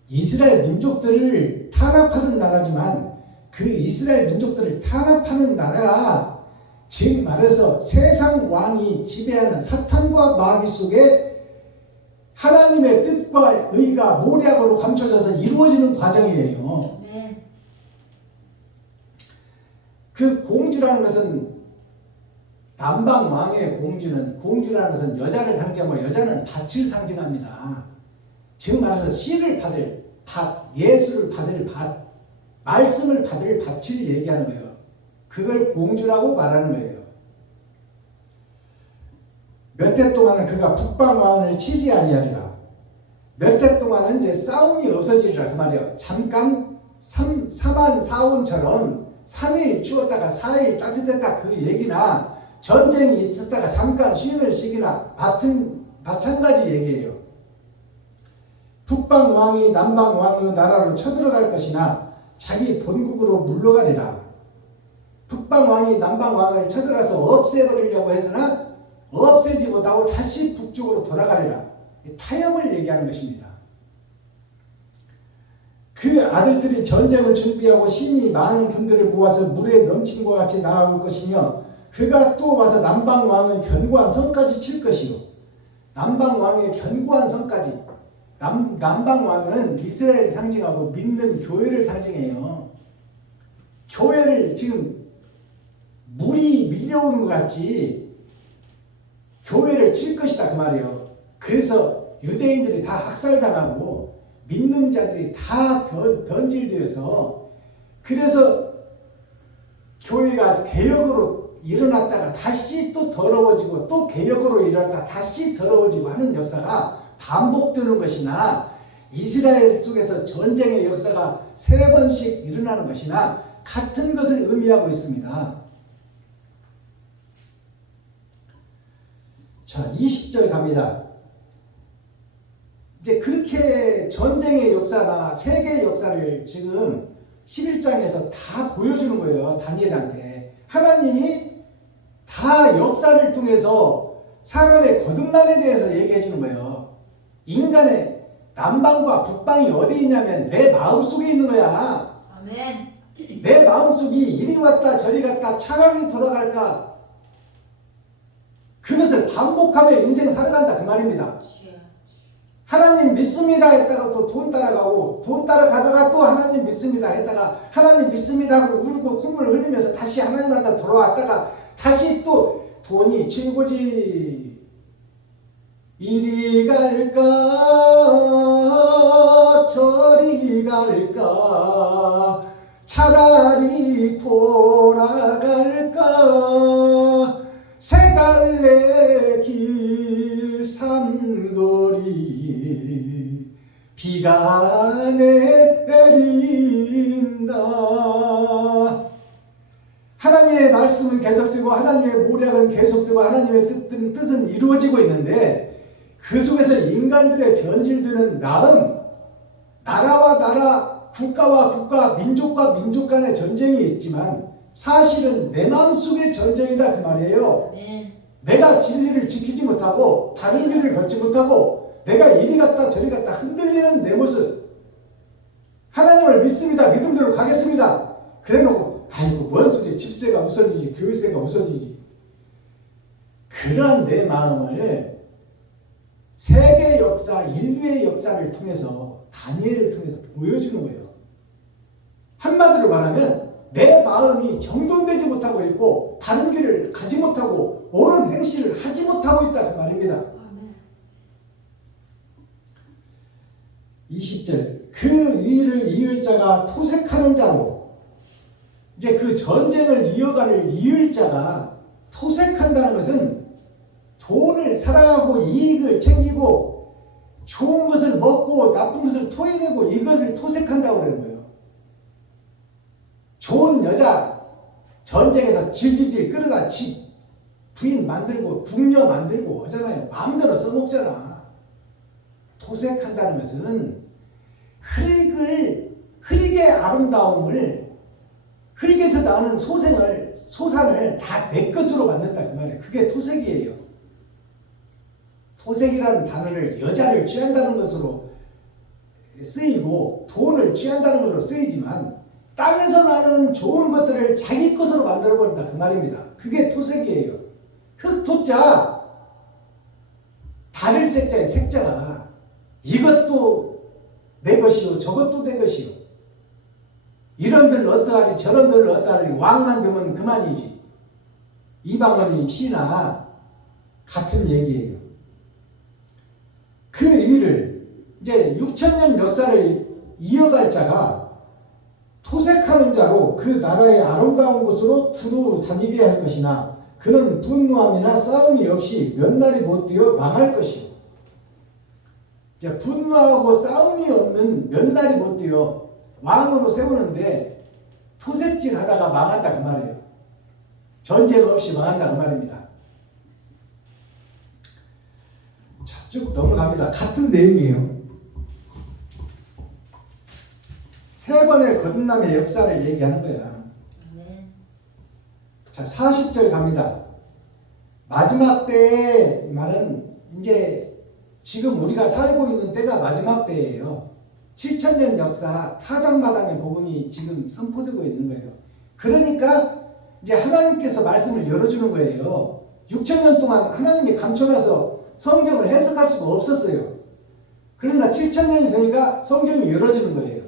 이스라엘 민족들을 탄압하는 나라지만 그 이스라엘 민족들을 탄압하는 나라가 즉 말해서 세상 왕이 지배하는 사탄과 마귀 속에 하나님의 뜻과 의가 모략으로 감춰져서 이루어지는 과정이에요. 그 공주라는 것은 남방 왕의 공주라는 것은 여자를 상징하고 여자는 밭을 상징합니다. 즉 말해서 씨를 받을 밭, 예수를 받을 밭, 말씀을 받을 밭을 얘기하는 거예요. 그걸 공주라고 말하는 거예요. 몇 해 동안은 그가 북방 왕을 치지 아니하리라. 몇 해 동안은 이제 싸움이 없어지리라 그 말이에요. 잠깐 사만 사온처럼 3일 추웠다가 4일 따뜻했다 그 얘기나 전쟁이 있었다가 잠깐 쉬는 시기나 마찬가지 얘기예요. 북방 왕이 남방 왕의 나라로 쳐들어갈 것이나 자기 본국으로 물러가리라. 북방 왕이 남방 왕을 쳐들어가서 없애버리려고 했으나 없애지 못하고 다시 북쪽으로 돌아가리라. 타협을 얘기하는 것입니다. 그 아들들이 전쟁을 준비하고 심히 많은 군대를 모아서 물에 넘친 것 같이 나아올 것이며 그가 또 와서 남방 왕의 견고한 성까지 칠 것이요. 남방 왕의 견고한 성까지. 남방 왕은 이스라엘을 상징하고 믿는 교회를 상징해요. 교회를 지금 물이 밀려오는 것 같이 교회를 칠 것이다 그 말이에요. 그래서 유대인들이 다 학살당하고 믿는 자들이 다 변질되어서 그래서 교회가 개혁으로 일어났다가 다시 또 더러워지고 또 개혁으로 일어났다가 다시 더러워지고 하는 역사가 반복되는 것이나 이스라엘 속에서 전쟁의 역사가 3번씩 일어나는 것이나 같은 것을 의미하고 있습니다. 자, 20절 갑니다. 이제 그렇게 전쟁의 역사나 세계의 역사를 지금 11장에서 다 보여주는 거예요. 다니엘한테. 하나님이 다 역사를 통해서 사람의 거듭남에 대해서 얘기해 주는 거예요. 인간의 남방과 북방이 어디 있냐면 내 마음속에 있는 거야. 아멘. 내 마음속이 이리 왔다 저리 갔다 차라리 돌아갈까, 그것을 반복하며 인생 살아간다 그 말입니다. 하나님 믿습니다 했다가 또 돈 따라가고, 돈 따라가다가 또 하나님 믿습니다 했다가 하나님 믿습니다 하고 울고 콧물 흘리면서 다시 하나님한테 돌아왔다가 다시 또 돈이 최고지, 이리 갈까 저리 갈까 차라리 돌아갈까, 세 갈래 길 삼거리 비가 내린다. 하나님의 말씀은 계속되고 하나님의 모략은 계속되고 하나님의 뜻은 이루어지고 있는데, 그 속에서 인간들의 변질되는 마음, 나라와 나라, 국가와 국가, 민족과 민족 간의 전쟁이 있지만 사실은 내 마음속의 전쟁이다 그 말이에요. 내가 진리를 지키지 못하고 바른 길을 걷지 못하고 내가 이리 갔다 저리 갔다 흔들리는 내 모습, 하나님을 믿습니다, 믿음대로 가겠습니다 그래놓고 아이고 뭔 소리, 집세가 우선이지 교회세가 우선이지, 그러한 내 마음을 세계 역사, 인류의 역사를 통해서, 다니엘을 통해서 보여주는 거예요. 한마디로 말하면 내 마음이 정돈되지 못하고 있고 바른 길을 가지 못하고 옳은 행실을 하지 못하고 있다 그 말입니다. 20절 그 위를 이을 자가 토색하는 자로, 이제 그 전쟁을 이어갈 이을 자가 토색한다는 것은 돈을 사랑하고 이익을 챙기고 좋은 것을 먹고 나쁜 것을 토해내고 이것을 토색한다고 그러는 거예요. 좋은 여자 전쟁에서 질질질 끌어다 집 부인 만들고 궁녀 만들고 하잖아요. 마음대로 써먹잖아. 토색한다는 것은 흙의 아름다움을, 흙에서 나오는 소산을 다 내 것으로 만든다 그 말이에요. 그게 토색이에요. 토색이라는 단어를 여자를 취한다는 것으로 쓰이고 돈을 취한다는 것으로 쓰이지만 땅에서 나는 좋은 것들을 자기 것으로 만들어버린다 그 말입니다. 그게 토색이에요. 흙토자, 다를 색자의 색자가 이것도 내 것이요 저것도 내 것이요, 이런들 어떠하리 저런들 어떠하리, 왕만 되면 그만이지, 이방원이 시나 같은 얘기예요. 그 일을 이제 6천년 역사를 이어갈 자가 토색하는 자로 그 나라의 아름다운 곳으로 두루 다니게 할 것이나 그는 분노함이나 싸움이 없이 몇 날이 못 뛰어 망할 것이요. 이제 분노하고 싸움이 없는 몇 날이 못 뛰어 왕으로 세우는데 토색질 하다가 망한다 그 말이에요. 전쟁 없이 망한다 그 말입니다. 자, 쭉 넘어갑니다. 같은 내용이에요. 세 번의 거듭남의 역사를 얘기하는 거야. 자, 40절 갑니다. 마지막 때의 말은 이제 지금 우리가 살고 있는 때가 마지막 때예요. 7천년 역사 타작마당의 복음이 지금 선포되고 있는 거예요. 그러니까 이제 하나님께서 말씀을 열어주는 거예요. 6천년 동안 하나님이 감춰놔서 성경을 해석할 수가 없었어요. 그러나 7천년이 되니까 성경이 열어주는 거예요.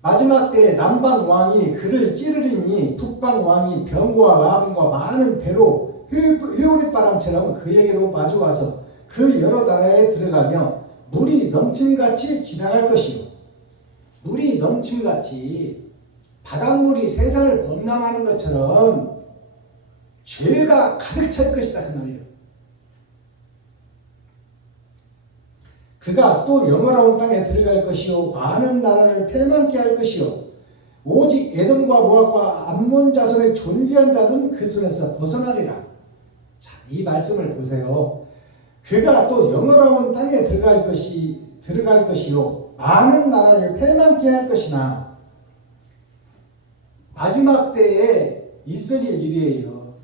마지막 때에 남방 왕이 그를 찌르리니 북방 왕이 병과 마병과 많은 배로 회오리바람처럼 그에게로 마주와서 그 여러 나라에 들어가며 물이 넘침같이 지나갈 것이요. 물이 넘침같이 바닷물이 세상을 범람하는 것처럼 죄가 가득 찰 것이다 그 말이에요. 그가 또 영원한 땅에 들어갈 것이요 많은 나라를 패망케 할 것이요 오직 에돔과 모압과 암몬 자손의 존귀한 자는 그 손에서 벗어나리라. 자, 이 말씀을 보세요. 그가 또 영원한 땅에 들어갈 것이요 많은 나라를 패망케 할 것이나 마지막 때에 있어질 일이에요.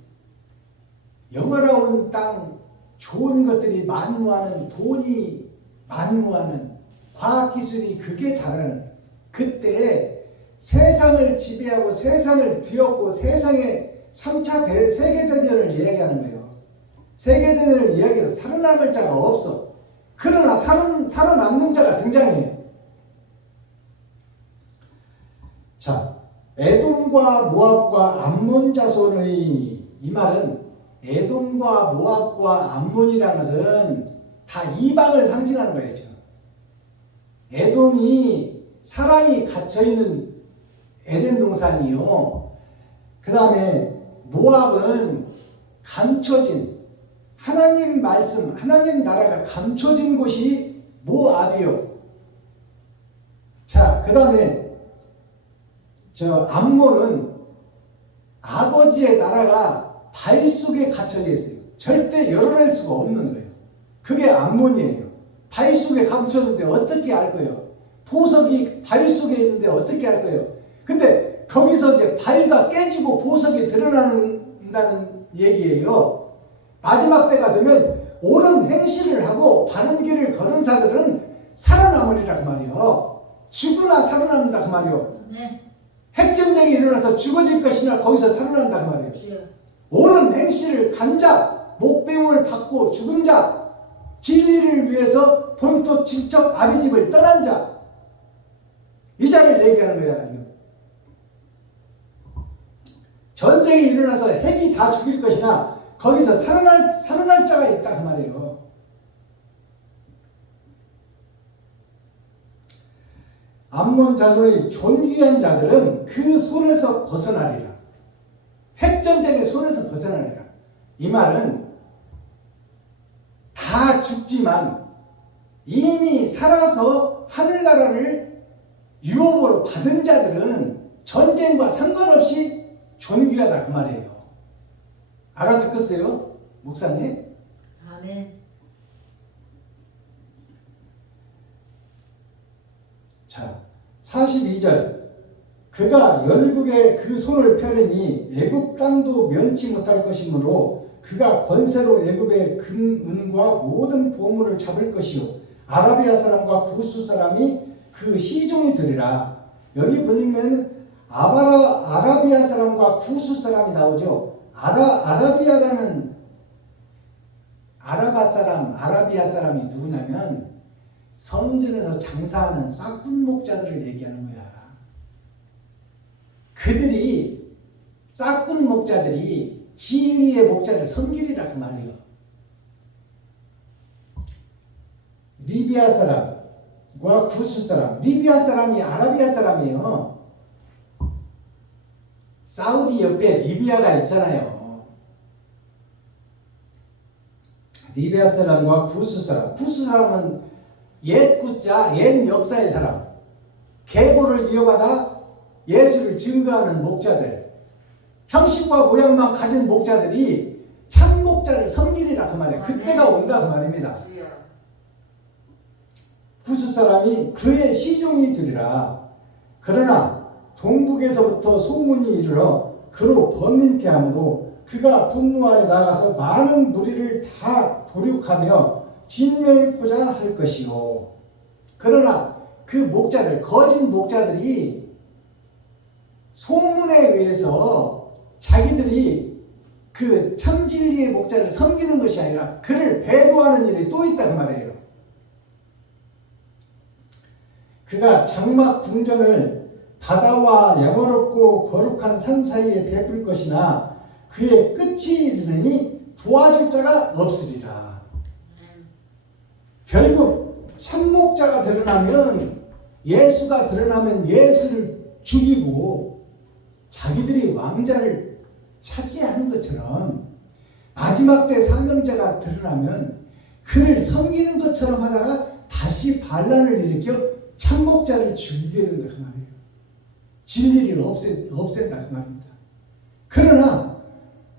영원한 땅, 좋은 것들이 만무하는, 돈이 만무하는, 과학기술이 극에 달하는 그때 세상을 지배하고 세상을 뒤엎고 세상의 3차 세계대전을 이야기하는 거예요. 세계대전을 이야기해서 살아남을 자가 없어. 그러나 살아남는 자가 등장해요. 자, 에돔과 모압과 암몬 자손의 이 말은 에돔과 모압과 암몬이라는 것은 다 이방을 상징하는 거예요. 지금. 에돔이 사랑이 갇혀있는 에덴 동산이요. 그 다음에 모압은 감춰진 하나님 말씀, 하나님 나라가 감춰진 곳이 모압이요. 자, 그 다음에 암몬은 아버지의 나라가 바위 속에 갇혀져 있어요. 절대 열어낼 수가 없는 거예요. 그게 암몬이에요. 바위 속에 감춰졌는데 어떻게 알 거예요? 보석이 바위 속에 있는데 어떻게 알 거예요? 근데 거기서 이제 바위가 깨지고 보석이 드러난다는 얘기예요. 마지막 때가 되면 옳은 행실을 하고 바른 길을 걸은 자들은 살아남으리라 그 말이요. 죽으나 살아남는다 그 말이요. 네. 핵전쟁이 일어나서 죽어질 것이나 거기서 살아난다 그 말이에요. 옳은 행실을 간 자, 목배움을 받고 죽은 자, 진리를 위해서 본토 친척 아비집을 떠난 자, 이 자를 얘기하는 거야. 전쟁이 일어나서 핵이 다 죽일 것이나 거기서 살아날 자가 있다 그 말이에요. 암몬 자손의 존귀한 자들은 그 손에서 벗어나리라. 핵전쟁의 손에서 벗어나리라. 이 말은 다 죽지만 이미 살아서 하늘나라를 유업으로 받은 자들은 전쟁과 상관없이 존귀하다 그 말이에요. 알아듣겠어요? 목사님? 아멘. 자, 42절. 그가 열국에 그 손을 펴려니 애굽 땅도 면치 못할 것이므로 그가 권세로 애굽의 금, 은과 모든 보물을 잡을 것이요 아라비아 사람과 구스 사람이 그 시종이 되리라. 여기 보면 아라비아 사람과 구스 사람이 나오죠. 아라비아라는 아라비아 사람이 누구냐면 성전에서 장사하는 싹군 목자들을 얘기하는 거야. 그들이 싹군 목자들이 진리의 목자를 섬기리라 그 말이에요. 리비아 사람과 구스 사람, 리비아 사람이 아라비아 사람이에요. 사우디 옆에 리비아가 있잖아요. 리비아 사람과 구스 사람, 구스 사람은 옛 구자, 옛 역사의 사람, 계보를 이어가다 예수를 증거하는 목자들, 형식과 모양만 가진 목자들이 참 목자를 섬기리라 그 말이에요. 그때가 온다 그 말입니다. 구스 사람이 그의 시종이 되리라. 그러나 동북에서부터 소문이 이르러 그로 번민케 하므로 그가 분노하여 나가서 많은 무리를 다 도륙하며 진멸코자 할 것이요. 그러나 그 목자들, 거짓 목자들이 소문에 의해서 자기들이 그 참진리의 목자를 섬기는 것이 아니라 그를 배도하는 일이 또 있다 그 말이에요. 그가 장막 궁전을 바다와 야머롭고 거룩한 산 사이에 베풀 것이나 그의 끝이 이르느니 도와줄 자가 없으리라. 결국 참목자가 드러나면, 예수가 드러나면 예수를 죽이고 자기들이 왕자를 차지하는 것처럼 마지막 때 사명자가 드러나면 그를 섬기는 것처럼 하다가 다시 반란을 일으켜 참목자를 죽이게 된다 그 말이에요. 진리를 없앤다 그 말입니다. 그러나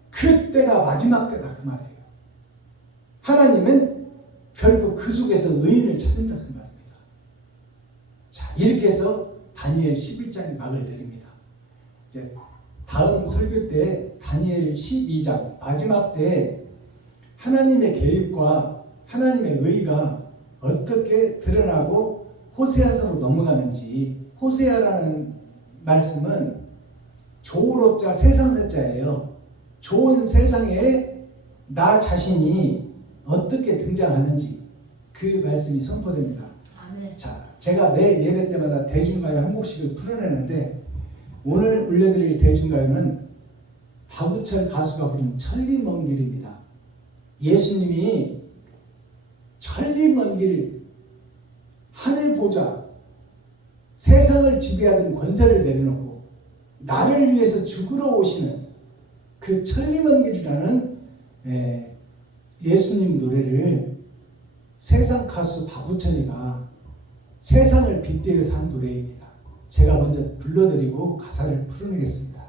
그때가 마지막 때다 그 말이에요. 하나님은 결국 그 속에서 의인을 찾는다 그 말입니다. 자, 이렇게 해서 다니엘 11장의 막을 내립니다. 이제 다음 설교 때 다니엘 12장 마지막 때 하나님의 계획과 하나님의 의가 어떻게 드러나고 호세아서로 넘어가는지. 호세아라는 말씀은 좋으로자 세상세자예요. 좋은 세상에 나 자신이 어떻게 등장하는지 그 말씀이 선포됩니다. 아멘. 자, 제가 매 예배 때마다 대중가요 한 곡씩을 풀어내는데 오늘 올려드릴 대중가요는 박우철 가수가 부른 천리 먼 길입니다. 예수님이 천리 먼 길 하늘 보좌 세상을 지배하던 권세를 내려놓고 나를 위해서 죽으러 오시는 그 천리 먼 길이라는 예수님 노래를 세상 가수 박우철이가 세상을 빗대어서 한 노래입니다. 제가 먼저 불러드리고 가사를 풀어내겠습니다.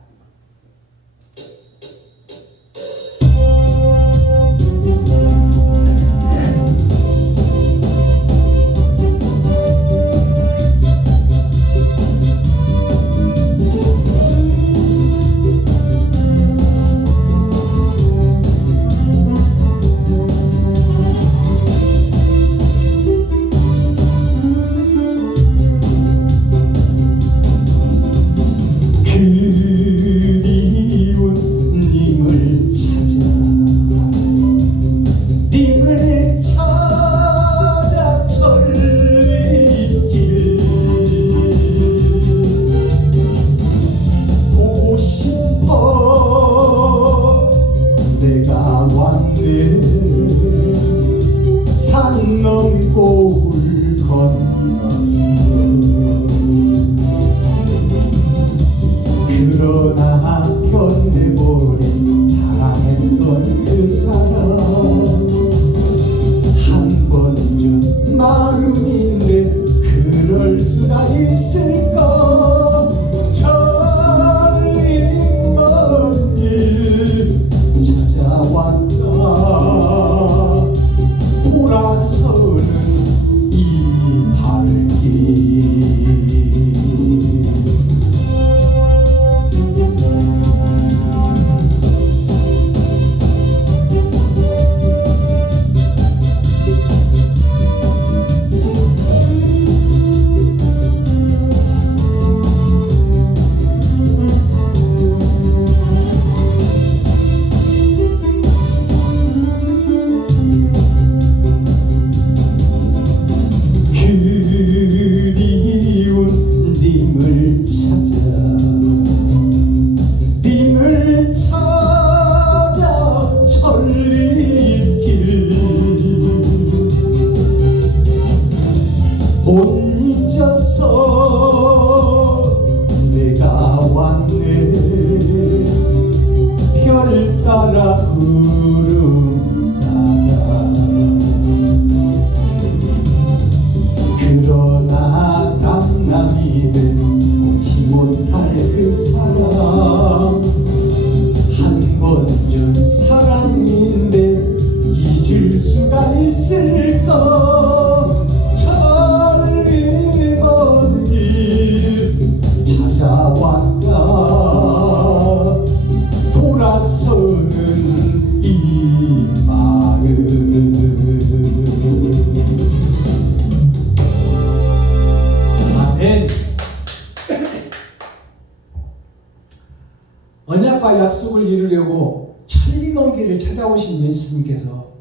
언약과 약속을 이루려고 천리 먼 길을 찾아오신 예수님께서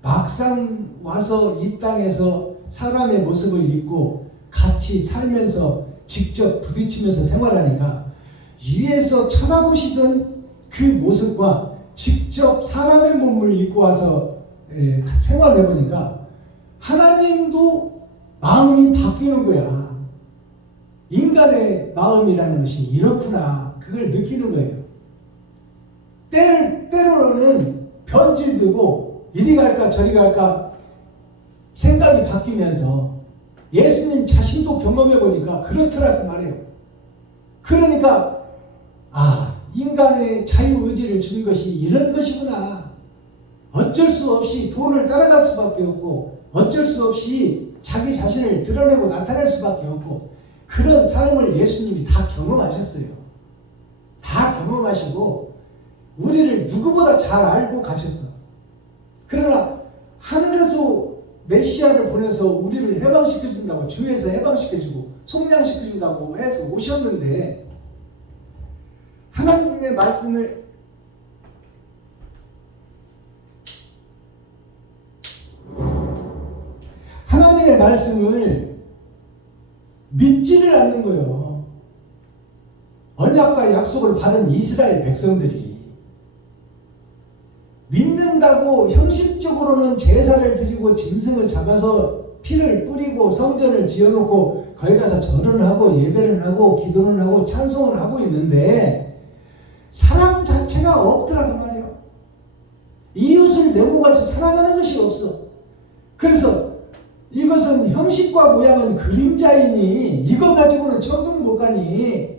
막상 와서 이 땅에서 사람의 모습을 입고 같이 살면서 직접 부딪히면서 생활하니까 위에서 쳐다보시던 그 모습과 직접 사람의 몸을 입고 와서 생활을 해보니까 하나님도 마음이 바뀌는 거야. 인간의 마음이라는 것이 이렇구나. 그걸 느끼는 거예요. 때로는 변질되고 이리 갈까 저리 갈까 생각이 바뀌면서 예수님 자신도 경험해 보니까 그렇더라 그 말이에요. 그러니까 인간의 자유의지를 준 것이 이런 것이구나. 어쩔 수 없이 돈을 따라갈 수밖에 없고 어쩔 수 없이 자기 자신을 드러내고 나타낼 수밖에 없고 그런 삶을 예수님이 다 경험하셨어요. 다 경험하시고 우리를 누구보다 잘 알고 가셨어. 그러나 하늘에서 메시아를 보내서 우리를 해방시켜준다고, 주에서 해방시켜주고 속량시켜준다고 해서 오셨는데 하나님의 말씀을 믿지를 않는 거예요. 언약과 약속을 받은 이스라엘 백성들이 믿는다고 형식적으로는 제사를 드리고 짐승을 잡아서 피를 뿌리고 성전을 지어놓고 거기 가서 절을 하고 예배를 하고 기도를 하고 찬송을 하고 있는데 사랑 자체가 없더라고 말이에요. 이웃을 내모같이 사랑하는 것이 없어. 그래서 이것은 형식과 모양은 그림자이니 이거 가지고는 천국 못 가니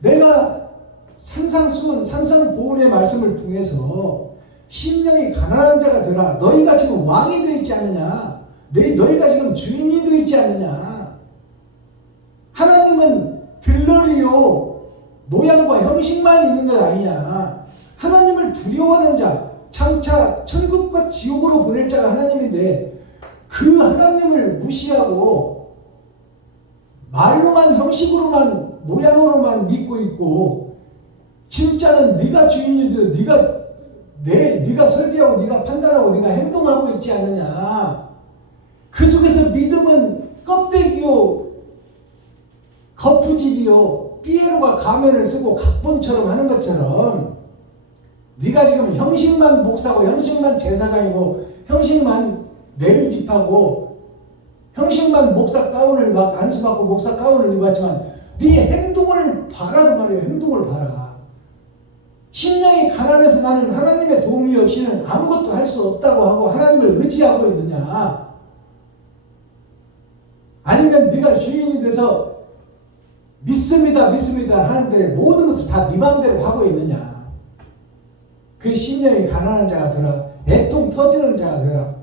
내가 산상보훈의 말씀을 통해서 심령이 가난한 자가 되라. 너희가 지금 왕이 되어 있지 않느냐. 너희가 지금 주인이 되어 있지 않느냐. 하나님은 들러리요 모양과 형식만 있는 것 아니냐. 하나님을 두려워하는 자, 장차 천국과 지옥으로 보낼 자가 하나님인데 그 하나님을 무시하고 말로만 형식으로만 모양으로만 믿고 있고 진짜는 네가 주인이 되어 네가 설계하고 네가 판단하고 네가 행동하고 있지 않느냐. 그 속에서 믿음은 껍데기요 거푸집이요 삐에로가 가면을 쓰고 각본처럼 하는 것처럼 네가 지금 형식만 목사고 형식만 제사장이고 형식만 내일집하고 형식만 목사 가운을 막 안수받고 목사 가운을 입었지만 네 행동을 봐라 그 말이에요. 행동을 봐라. 심령이 가난해서 나는 하나님의 도움이 없이는 아무것도 할 수 없다고 하고 하나님을 의지하고 있느냐, 아니면 네가 주인이 돼서 믿습니다 하는데 모든 것을 다 네 마음대로 하고 있느냐. 그 심령이 가난한 자가 되라. 애통 터지는 자가 되라.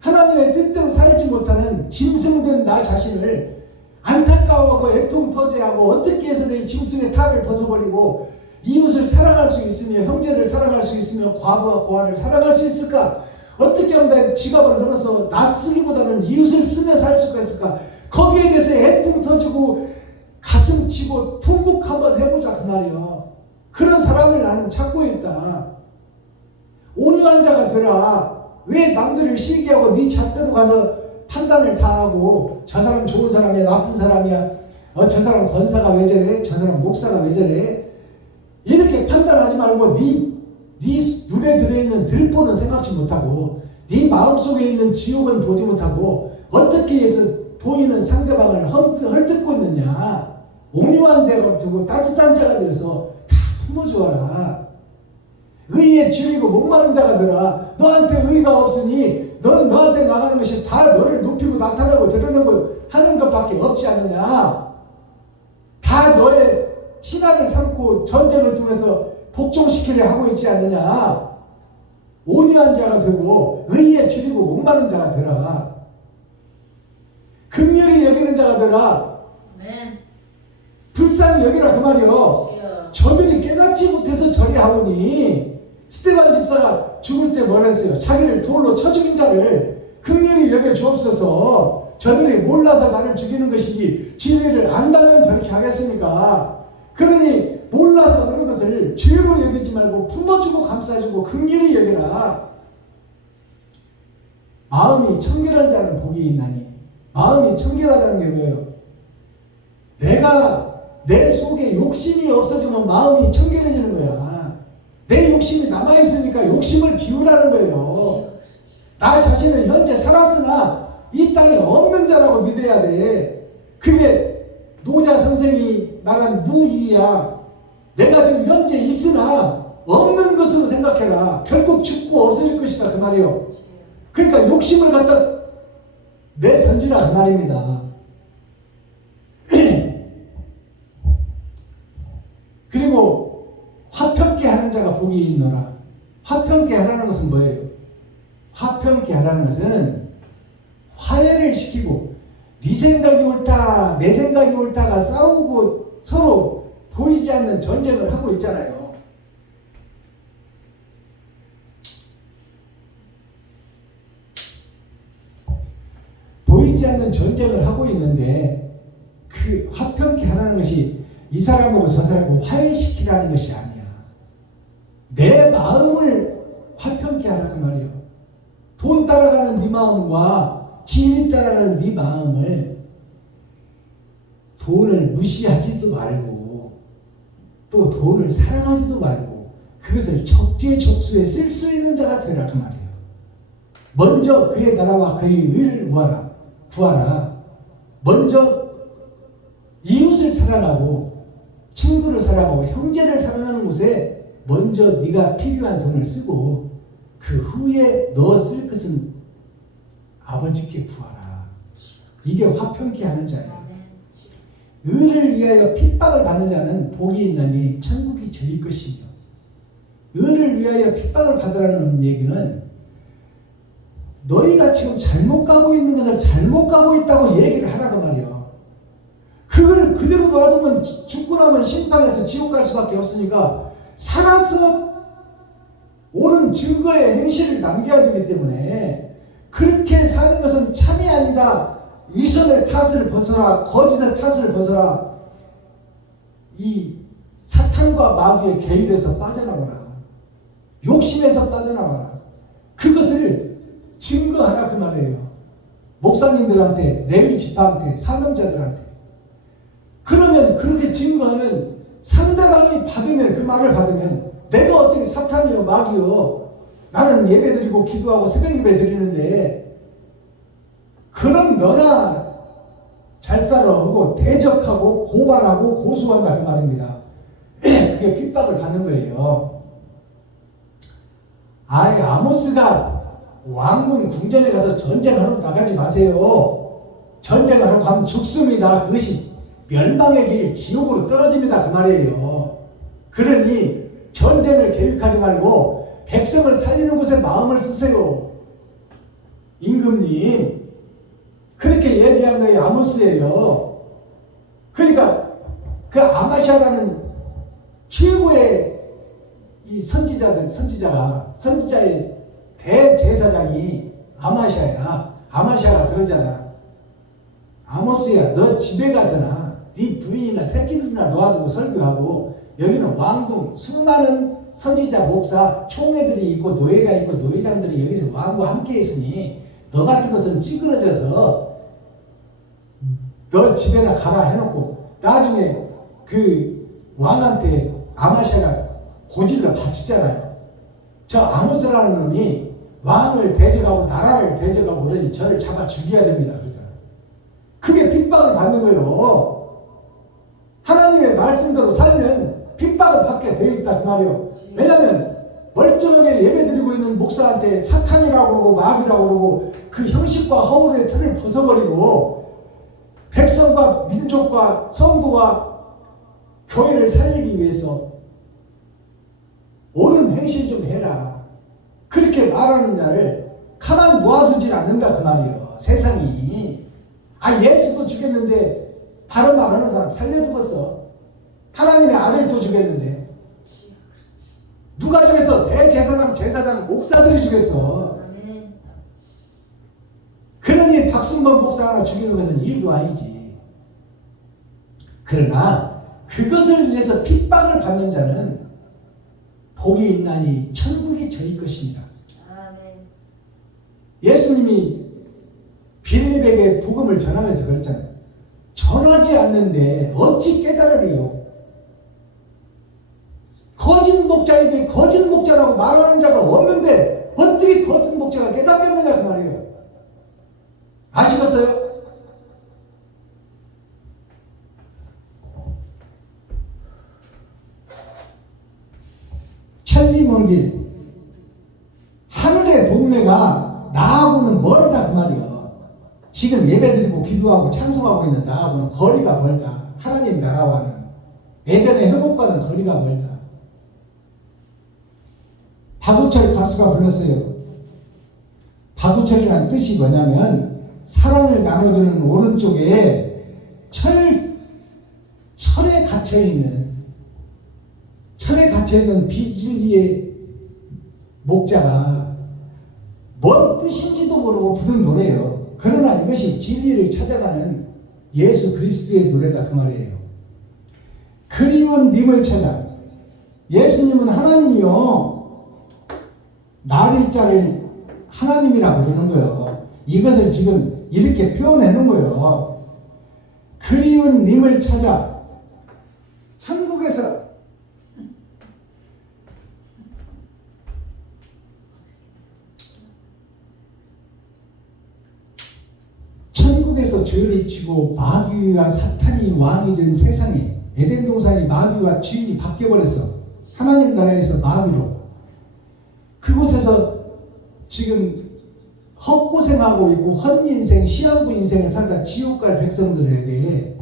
하나님의 뜻대로 살지 못하는 짐승된 나 자신을 안타까워하고 애통 터지하고 어떻게 해서 내 짐승의 탑을 벗어버리고 이웃을 사랑할 수 있으며 형제를 사랑할 수 있으며 과부와 고아를 사랑할 수 있을까? 어떻게 하면 내 지갑을 흘러서 나 쓰기보다는 이웃을 쓰며 살 수가 있을까? 거기에 대해서 애통 터지고 가슴 치고 통곡 한번 해보자 그 말이요. 그런 사람을 나는 찾고 있다. 온유한 자가 되라. 왜 남들을 시기하고 네 잣대로 가서 판단을 다 하고 저 사람 좋은 사람이야 나쁜 사람이야 저 사람 권사가 왜 저래 저 사람 목사가 왜 저래 이렇게 판단하지 말고 네 눈에 들어있는 들보는 생각지 못하고 네 마음속에 있는 지옥은 보지 못하고 어떻게 해서 보이는 상대방을 헐뜯고 있느냐. 온유한 데가 두고 따뜻한 자가 되어서 다 품어주어라. 의에 줄이고 목마른 자가 되라. 너한테 의가 없으니 너는 너한테 나가는 것이 다 너를 높이고 나타내고 드러내고 하는 것밖에 없지 않느냐. 다 너의 신하를 삼고 전쟁을 통해서 복종시키려 하고 있지 않느냐. 온유한 자가 되고 의에 줄이고 목마른 자가 되라. 긍휼히 여기는 자가 되라. 불쌍히 여기라 그 말이요. 저들이 깨닫지 못해서 저리하오니 스데반 집사가 죽을 때 뭐라 했어요? 자기를 돌로 쳐 죽인 자를 긍휼히 여겨 주옵소서. 저들이 몰라서 나를 죽이는 것이지 진리를 안다면 저렇게 하겠습니까? 그러니 몰라서 그런 것을 죄로 여기지 말고 품어주고 감싸주고 긍휼히 여겨라. 마음이 청결한 자는 복이 있나니. 마음이 청결하다는 게 뭐예요? 내가 내 속에 욕심이 없어지면 마음이 청결해지는 거야. 내 욕심이 남아있으니까 욕심을 비우라는 거예요. 나 자신은 현재 살았으나 이 땅에 없는 자라고 믿어야 돼. 그게 노자 선생이 말한 무의야. 내가 지금 현재 있으나 없는 것으로 생각해라. 결국 죽고 없어질 것이다 그 말이에요. 그러니까 욕심을 갖다 내던지라 그 말입니다. 그리고 화평케 하는 자가 복이 있노라. 화평케 하라는 것은 뭐예요? 화평케 하라는 것은 화해를 시키고 네 생각이 옳다 내 생각이 옳다가 싸우고 서로 보이지 않는 전쟁을 하고 있잖아요. 보이지 않는 전쟁을 하고 있는데 그 화평케 하라는 것이 이 사람하고 저 사람하고 화해시키라는 것이 아니야. 내 마음을 화평케 하라 그 말이에요. 돈 따라가는 네 마음과 진리 따라가는 네 마음을 돈을 무시하지도 말고 또 돈을 사랑하지도 말고 그것을 적재적소에 쓸 수 있는 자가 되라 그 말이에요. 먼저 그의 나라와 그의 의를 구하라. 먼저 이웃을 사랑하고 친구를 사랑하고 형제를 사랑하는 곳에 먼저 네가 필요한 돈을 쓰고 그 후에 너 쓸 것은 아버지께 구하라. 이게 화평케 하는 자예요. 의를 위하여 핍박을 받는 자는 복이 있나니 천국이 저희 것이며, 의를 위하여 핍박을 받으라는 얘기는 너희가 지금 잘못 가고 있는 것을 잘못 가고 있다고 얘기를 하라고 말이야. 그걸 그대로 놔두면 죽고 나면 심판해서 지옥 갈 수밖에 없으니까 살아서 옳은 증거의 행실을 남겨야 되기 때문에 그렇게 사는 것은 참이 아니다. 위선의 탓을 벗어라. 거짓의 탓을 벗어라. 이 사탄과 마귀의 계율에서 빠져나와라. 욕심에서 빠져나와라. 그것을 증거하라 그 말이에요. 목사님들한테, 레위 지파한테, 사명자들한테. 그러면 그렇게 증거하면 상대방이 받으면, 그 말을 받으면 내가 어떻게 사탄이요 마귀요 나는 예배드리고 기도하고 새벽 예배 드리는데 그런 너나 잘 살아 하고 대적하고 고발하고 고소한다 그 말입니다. 그게 핍박을 받는 거예요. 아예 아모스가 왕궁 궁전에 가서 전쟁하러 나가지 마세요. 전쟁하러 가면 죽습니다. 그것이 멸망의 길 지옥으로 떨어집니다 그 말이에요. 그러니 전쟁을 계획하지 말고 백성을 살리는 곳에 마음을 쓰세요. 임금님 그렇게 얘기한 거예요. 아모스예요. 그러니까 그 아마샤라는 최고의 이 선지자의 대제사장이 아마샤야. 아마샤가 그러잖아. 아모스야, 너 집에 가서나 네 부인이나 새끼들이나 놓아두고 설교하고 여기는 왕궁 수많은 선지자 목사 총회들이 있고 노예가 있고 노예장들이 여기서 왕과 함께 있으니 너 같은 것은 찌그러져서 너 집에나 가라 해놓고 나중에 그 왕한테 아마샤가 고질러 바치잖아요. 저 아모스라는 놈이 왕을 대적하고 나라를 대적하고 그러니 저를 잡아 죽여야 됩니다. 그러잖아요. 그게 핍박을 받는 거예요. 하나님의 말씀대로 살면 핍박을 받게 되어 있다 그 말이에요. 왜냐하면 멀쩡하게 예배드리고 있는 목사한테 사탄이라고 그러고 마귀라고 그러고 그 형식과 허울의 틀을 벗어버리고 백성과 민족과 성도와 교회를 살리기 위해서 옳은 행실 좀 해라. 그렇게 말하는 자를 가만 놓아두질 않는다 그 말이에요. 세상이. 예수도 죽였는데 바른 말 하는 사람 살려두었어. 하나님의 아들도 죽였는데 누가 죽였어? 대제사장, 제사장, 목사들이 죽였어. 그러니 박승범 목사 하나 죽이는 것은 일도 아니지. 그러나 그것을 위해서 핍박을 받는 자는 복이 있나니 천국이 저희 것입니다. 예수님이 빌립에게 복음을 전하면서 그랬잖아요. 전하지 않는데 어찌 깨달으리요? 거짓 목자에게 거짓 목자라고 말하는 자가 없는데 어떻게 거짓 목자가 깨닫겠느냐 그 말이에요. 아시겠어요? 천리 먼 길, 하늘의 동네가 나하고는 멀다 그 말이에요. 지금 기도하고 찬송하고 있는 나하고는 거리가 멀다. 하나님 나라와는, 에덴의 회복과는 거리가 멀다. 박우철 가수가 불렀어요. 박우철이라는 뜻이 뭐냐면 사랑을 나눠주는 오른쪽에 철에 갇혀있는 비진리의 목자가 뭔 뜻인지도 모르고 부른 노래예요. 그러나 이것이 진리를 찾아가는 예수 그리스도의 노래다 그 말이에요. 그리운 님을 찾아. 예수님은 하나님이요, 날일자를 하나님이라고 부르는 거예요. 이것을 지금 이렇게 표현해 놓은 거예요. 그리운 님을 찾아. 천국에서 죄를 지고 마귀와 사탄이 왕이 된 세상에, 에덴 동산이 마귀와 주인이 바뀌어버렸어. 하나님 나라에서 마귀로. 그곳에서 지금 헛고생하고 있고 헛인생, 시한부 인생을 살다 지옥 갈 백성들에게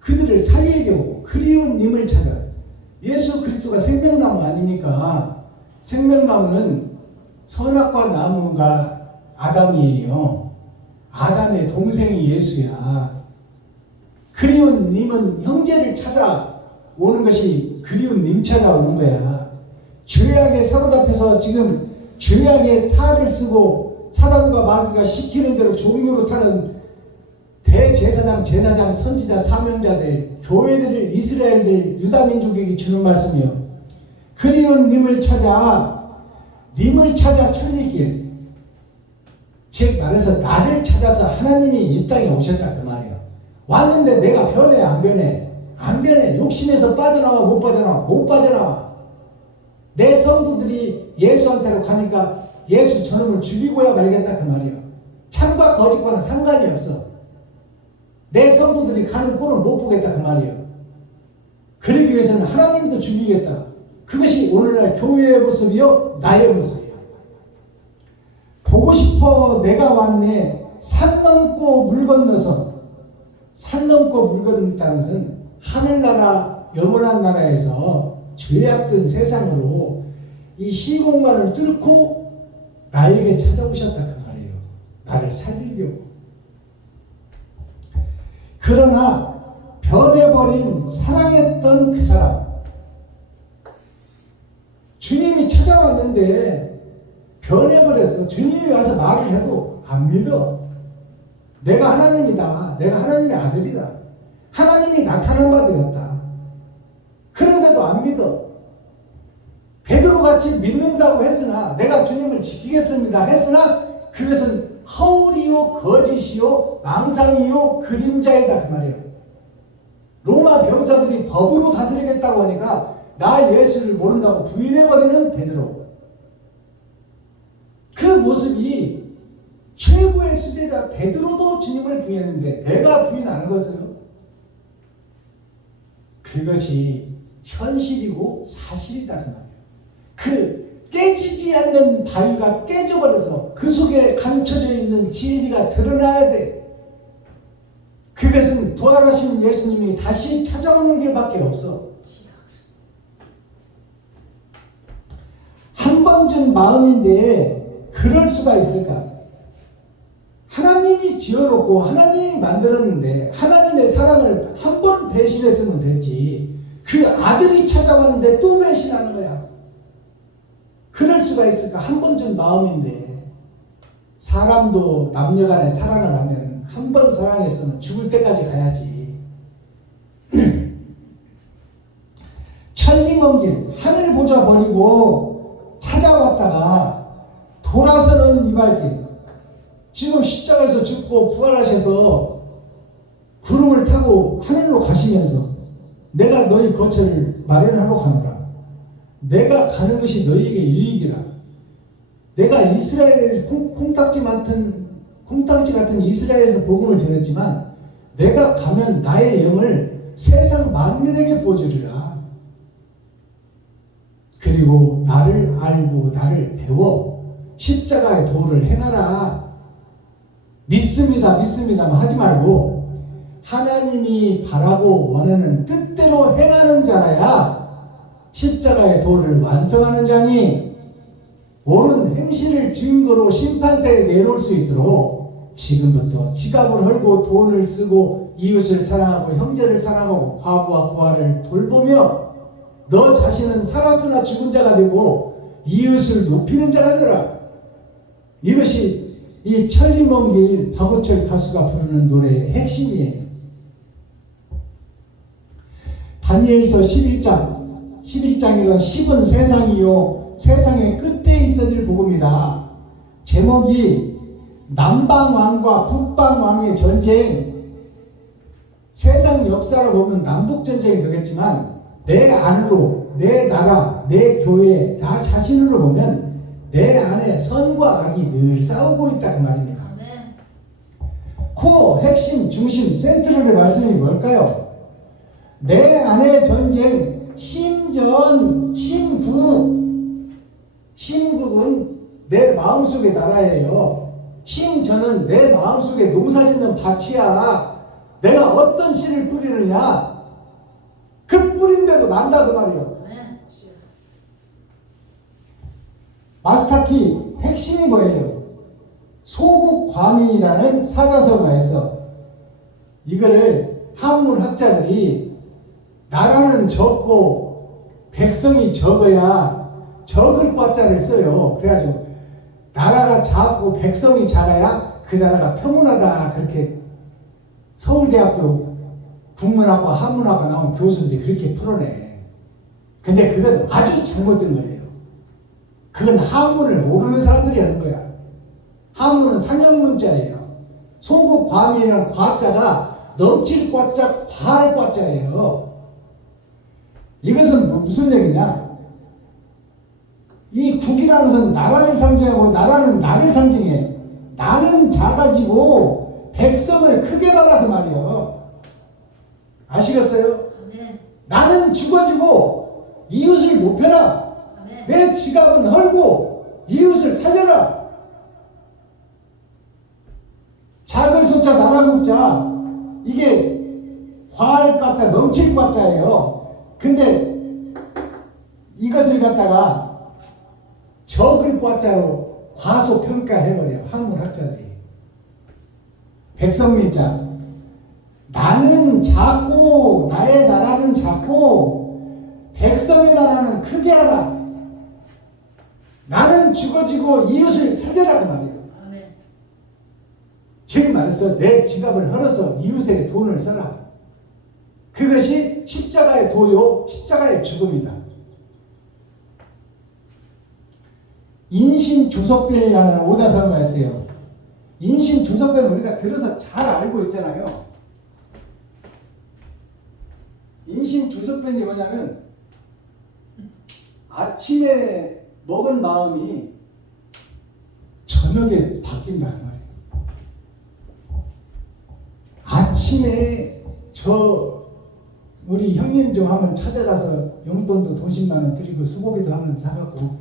그들을 살리려고 그리운 님을 찾아. 예수 그리스도가 생명나무 아닙니까? 생명나무는 선악과 나무가 아담이에요. 아담의 동생이 예수야. 그리운 님은 형제를 찾아오는 것이 그리운 님 찾아오는 거야. 죄악에 사로잡혀서 지금 죄악의 탈을 쓰고 사단과 마귀가 시키는 대로 종로로 타는 대제사장, 제사장, 선지자, 사명자들, 교회들을, 이스라엘들, 유다민족에게 주는 말씀이요. 그리운 님을 찾아 천리길. 즉 말해서 나를 찾아서 하나님이 이 땅에 오셨다 그 말이에요. 왔는데 내가 변해 안 변해? 안 변해. 욕심에서 빠져나와 못 빠져나와? 못 빠져나와. 내 성도들이 예수한테로 가니까 예수 저놈을 죽이고야 말겠다 그 말이에요. 참과 거짓과는 상관이 없어. 내 성도들이 가는 꼴은 못 보겠다 그 말이에요. 그러기 위해서는 하나님도 죽이겠다. 그것이 오늘날 교회의 모습이요, 나의 모습이에요. 보고 싶어 내가 왔네. 산 넘고 물 건너서. 산 넘고 물 건넜다는 것은 하늘나라, 영원한 나라에서 죄악된 세상으로 이 시공간을 뚫고 나에게 찾아오셨다 그 말이에요. 나를 살리려고. 그러나 변해버린 사랑했던 그 사람, 주님이 찾아왔는데 변해버렸어. 주님이 와서 말을 해도 안 믿어. 내가 하나님이다. 내가 하나님의 아들이다. 하나님이 나타난 바 되었다. 그런데도 안 믿어. 베드로같이 믿는다고 했으나, 내가 주님을 지키겠습니다 했으나 그것은 허울이요, 거짓이요, 망상이요, 그림자이다 그 말이에요. 로마 병사들이 법으로 다스리겠다고 하니까 나 예수를 모른다고 부인해버리는 베드로. 그 모습이 최고의 수제자 베드로도 주님을 부인했는데 내가 부인 안 하겠어요? 그것이 현실이고 사실이다 그 말이에요. 그 깨지지 않는 바위가 깨져버려서 그 속에 감춰져 있는 진리가 드러나야 돼. 그것은 부활하신 예수님이 다시 찾아오는 길밖에 없어. 한 번 준 마음인데 그럴 수가 있을까? 하나님이 지어놓고 하나님이 만들었는데 하나님의 사랑을 한 번 배신했으면 됐지. 그 아들이 찾아왔는데 또 배신하는 거야. 그럴 수가 있을까? 한 번 준 마음인데. 사람도 남녀간에 사랑을 하면 한 번 사랑해서는 죽을 때까지 가야지. 천리먼 길, 하늘 보자 버리고 찾아왔다가 돌아서는 이 발길. 지금 십자가에서 죽고 부활하셔서 구름을 타고 하늘로 가시면서 내가 너희 거처를 마련하러 가노라. 내가 가는 것이 너희에게 유익이라. 내가 이스라엘의 콩딱지 같은 이스라엘에서 복음을 전했지만 내가 가면 나의 영을 세상 만민에게 보여주리라. 그리고 나를 알고 나를 배워 십자가의 도를 행하라. 믿습니다, 믿습니다만 하지 말고 하나님이 바라고 원하는 뜻대로 행하는 자라야 십자가의 도를 완성하는 자니 옳은 행실을 증거로 심판대에 내놓을 수 있도록 지금부터 지갑을 헐고 돈을 쓰고 이웃을 사랑하고 형제를 사랑하고 과부와 고아를 돌보며 너 자신은 살았으나 죽은 자가 되고 이웃을 높이는 자가 되라. 이것이 이 천리 먼 길 박우철 가수가 부르는 노래의 핵심이에요. 다니엘서 11장이란 10은 세상이요 세상의 끝에 있어질 복음이다. 제목이 남방왕과 북방왕의 전쟁. 세상 역사를 보면 남북전쟁이 되겠지만 내 안으로 내 나라 내 교회 나 자신으로 보면 내 안에 선과 악이 늘 싸우고 있다 그 말입니다. 코어 핵심 중심 센트럴의 말씀이 뭘까요? 내 안의 전쟁 심전 심국은 내 마음속의 나라예요. 심전은 내 마음속에 농사짓는 밭이야. 내가 어떤 씨를 뿌리느냐 그 뿌린 대로 난다 그 말이에요. 마스터키 핵심이 뭐예요? 소국과민이라는 사자성어가 있어. 이거를 한문학자들이 나라는 적고 백성이 적어야 적을 과자를 써요. 그래가지고 나라가 작고 백성이 작아야 그 나라가 평온하다 그렇게 서울대학교 국문학과 한문학과 나온 교수들이 그렇게 풀어내. 근데 그건 아주 잘못된 거예요. 그건 한문을 모르는 사람들이 하는 거야. 한문은 상형문자예요. 소국 과민이라는 과자가 넘칠 과자, 과할 과자예요. 이것은 무슨 얘기냐? 이 국이라는 것은 나라를 상징하고 나라는 나를 상징해. 나는 작아지고 백성을 크게 봐라 그 말이에요. 아시겠어요? 네. 나는 죽어지고 이웃을 높여라. 네. 내 지갑은 헐고 이웃을 살려라. 작을 숫자 나라 국자 이게 과할 과자 넘칠 과자예요. 근데 이것을 갖다가 적을 과자로 과소평가해버려요. 한문학자들이. 백성민자 나는 작고 나의 나라는 작고 백성의 나라는 크게 하라. 나는 죽어지고 이웃을 살려라 그 말이에요. 지금 말해서 내 지갑을 헐어서 이웃에게 돈을 써라. 그것이 십자가의 도요 십자가의 죽음이다. 인신조석변이라는 오자성어가 있어요. 인신조석변은 우리가 들어서 잘 알고 있잖아요. 인신조석변이 뭐냐면 아침에 먹은 마음이 저녁에 바뀐다는 말이에요. 아침에 우리 형님 좀 한번 찾아가서 용돈도 돈 10만 원 드리고 수고비도 한번 사갖고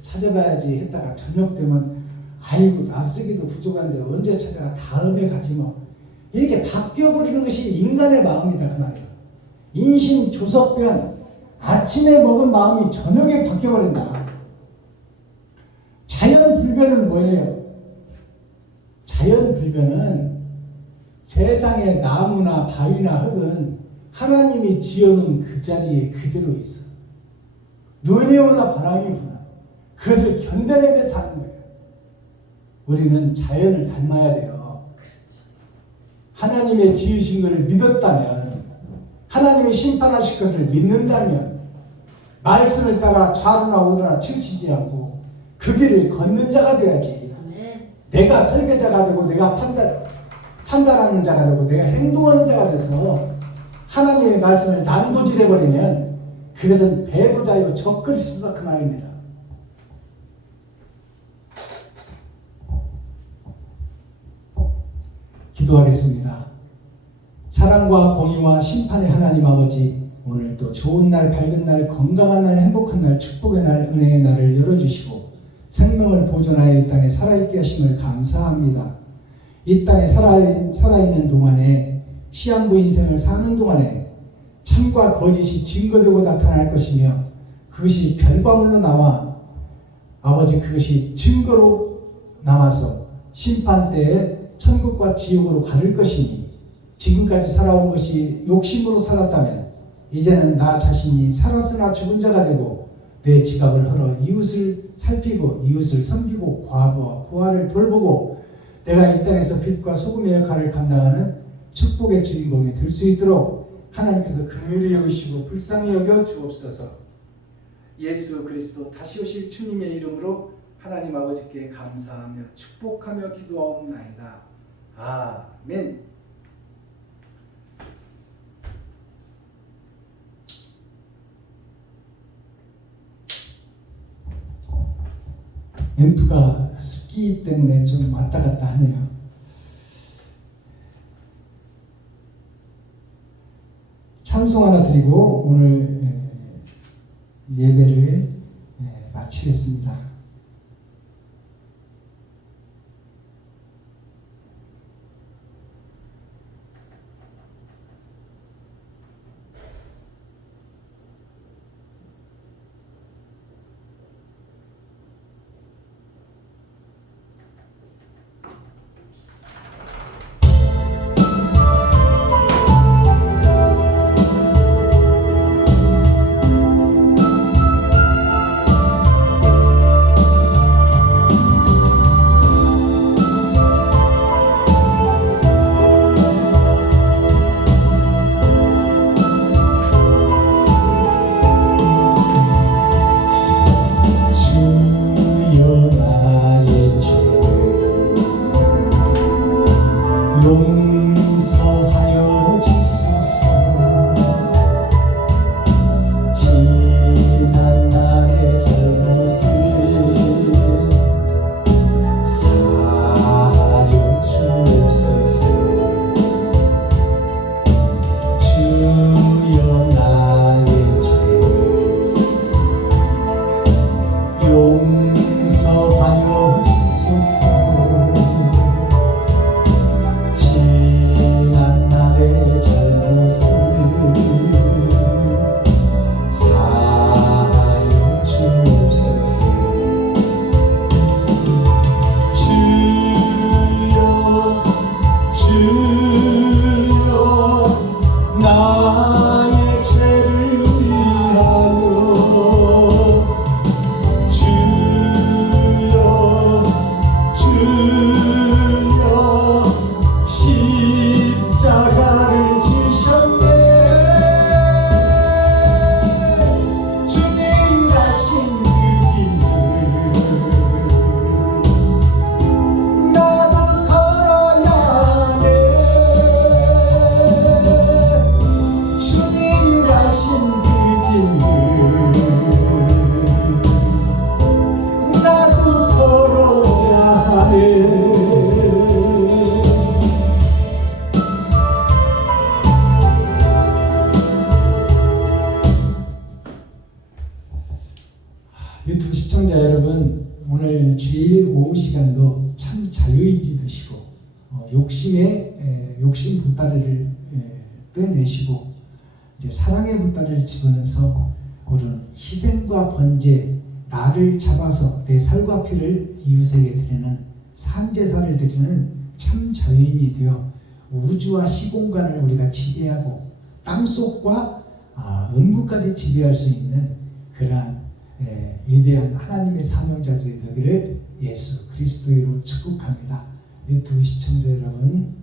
찾아봐야지 했다가 저녁 되면 아이고 낯쓰기도 부족한데 언제 찾아가 다음에 가지 뭐. 이렇게 바뀌어버리는 것이 인간의 마음이다 그 말이에요. 인신조석변 아침에 먹은 마음이 저녁에 바뀌어버린다. 자연불변은 뭐예요? 자연불변은 세상의 나무나 바위나 흙은 하나님이 지어놓은 그 자리에 그대로 있어. 눈이 오나 바람이 부나 그것을 견뎌내며 사는 거예요. 우리는 자연을 닮아야 돼요. 하나님의 지으신 것을 믿었다면 하나님의 심판하실 것을 믿는다면 말씀을 따라 좌로나 우로나 치우치지 않고 그 길을 걷는 자가 되어야지. 내가 설계자가 되고 내가 판단하는 자가 되고 내가 행동하는 자가 돼서 하나님의 말씀을 난도질해버리면 그것은 배도자요 적그리스도다 그 말입니다. 기도하겠습니다. 사랑과 공의와 심판의 하나님 아버지, 오늘 또 좋은 날, 밝은 날, 건강한 날, 행복한 날, 축복의 날, 은혜의 날을 열어주시고 생명을 보존하여 이 땅에 살아있게 하심을 감사합니다. 이 땅에 살아있는 동안에 시한부 인생을 사는 동안에 참과 거짓이 증거되고 나타날 것이며 그것이 결과물로 나와 아버지 그것이 증거로 남아서 심판 때에 천국과 지옥으로 가를 것이니 지금까지 살아온 것이 욕심으로 살았다면 이제는 나 자신이 살았으나 죽은 자가 되고 내 지갑을 헐어 이웃을 살피고 이웃을 섬기고 과부와 고아를 돌보고 내가 이 땅에서 빛과 소금의 역할을 감당하는 축복의 주인공이 될 수 있도록 하나님께서 긍휼히 여기시고 불쌍히 여겨 주옵소서. 예수 그리스도 다시 오실 주님의 이름으로 하나님 아버지께 감사하며 축복하며 기도하옵나이다. 아멘. 앰프가 습기 때문에 좀 왔다 갔다 하네요. 찬송 하나 드리고 오늘 예배를 마치겠습니다. 용서하여 주소서. 지난 나의 잘못을 사하여 주소서. 주여 나의 죄를 용서하여 주소서. 나의 죄를 위하여 주여 주여 십자가를 지셨네. 주님 가신 그 길을 나도 걸어야 하네. 주님 가신 그 길을 나도 걸어야 하네. 유튜브 시청자 여러분, 오늘 주일 오후 시간도 참 자유인지드시고 욕심 보따리를 빼내시고 이제 사랑의 보따리를 집어넣어서 우리는 희생과 번제, 나를 잡아서 내 살과 피를 이웃에게 드리는 산제사를 드리는 참 자유인이 되어 우주와 시공간을 우리가 지배하고 땅속과 음부까지 지배할 수 있는 그러한 위대한 하나님의 사명자들이 되기를 예수 그리스도로 축복합니다. 유튜브 시청자 여러분,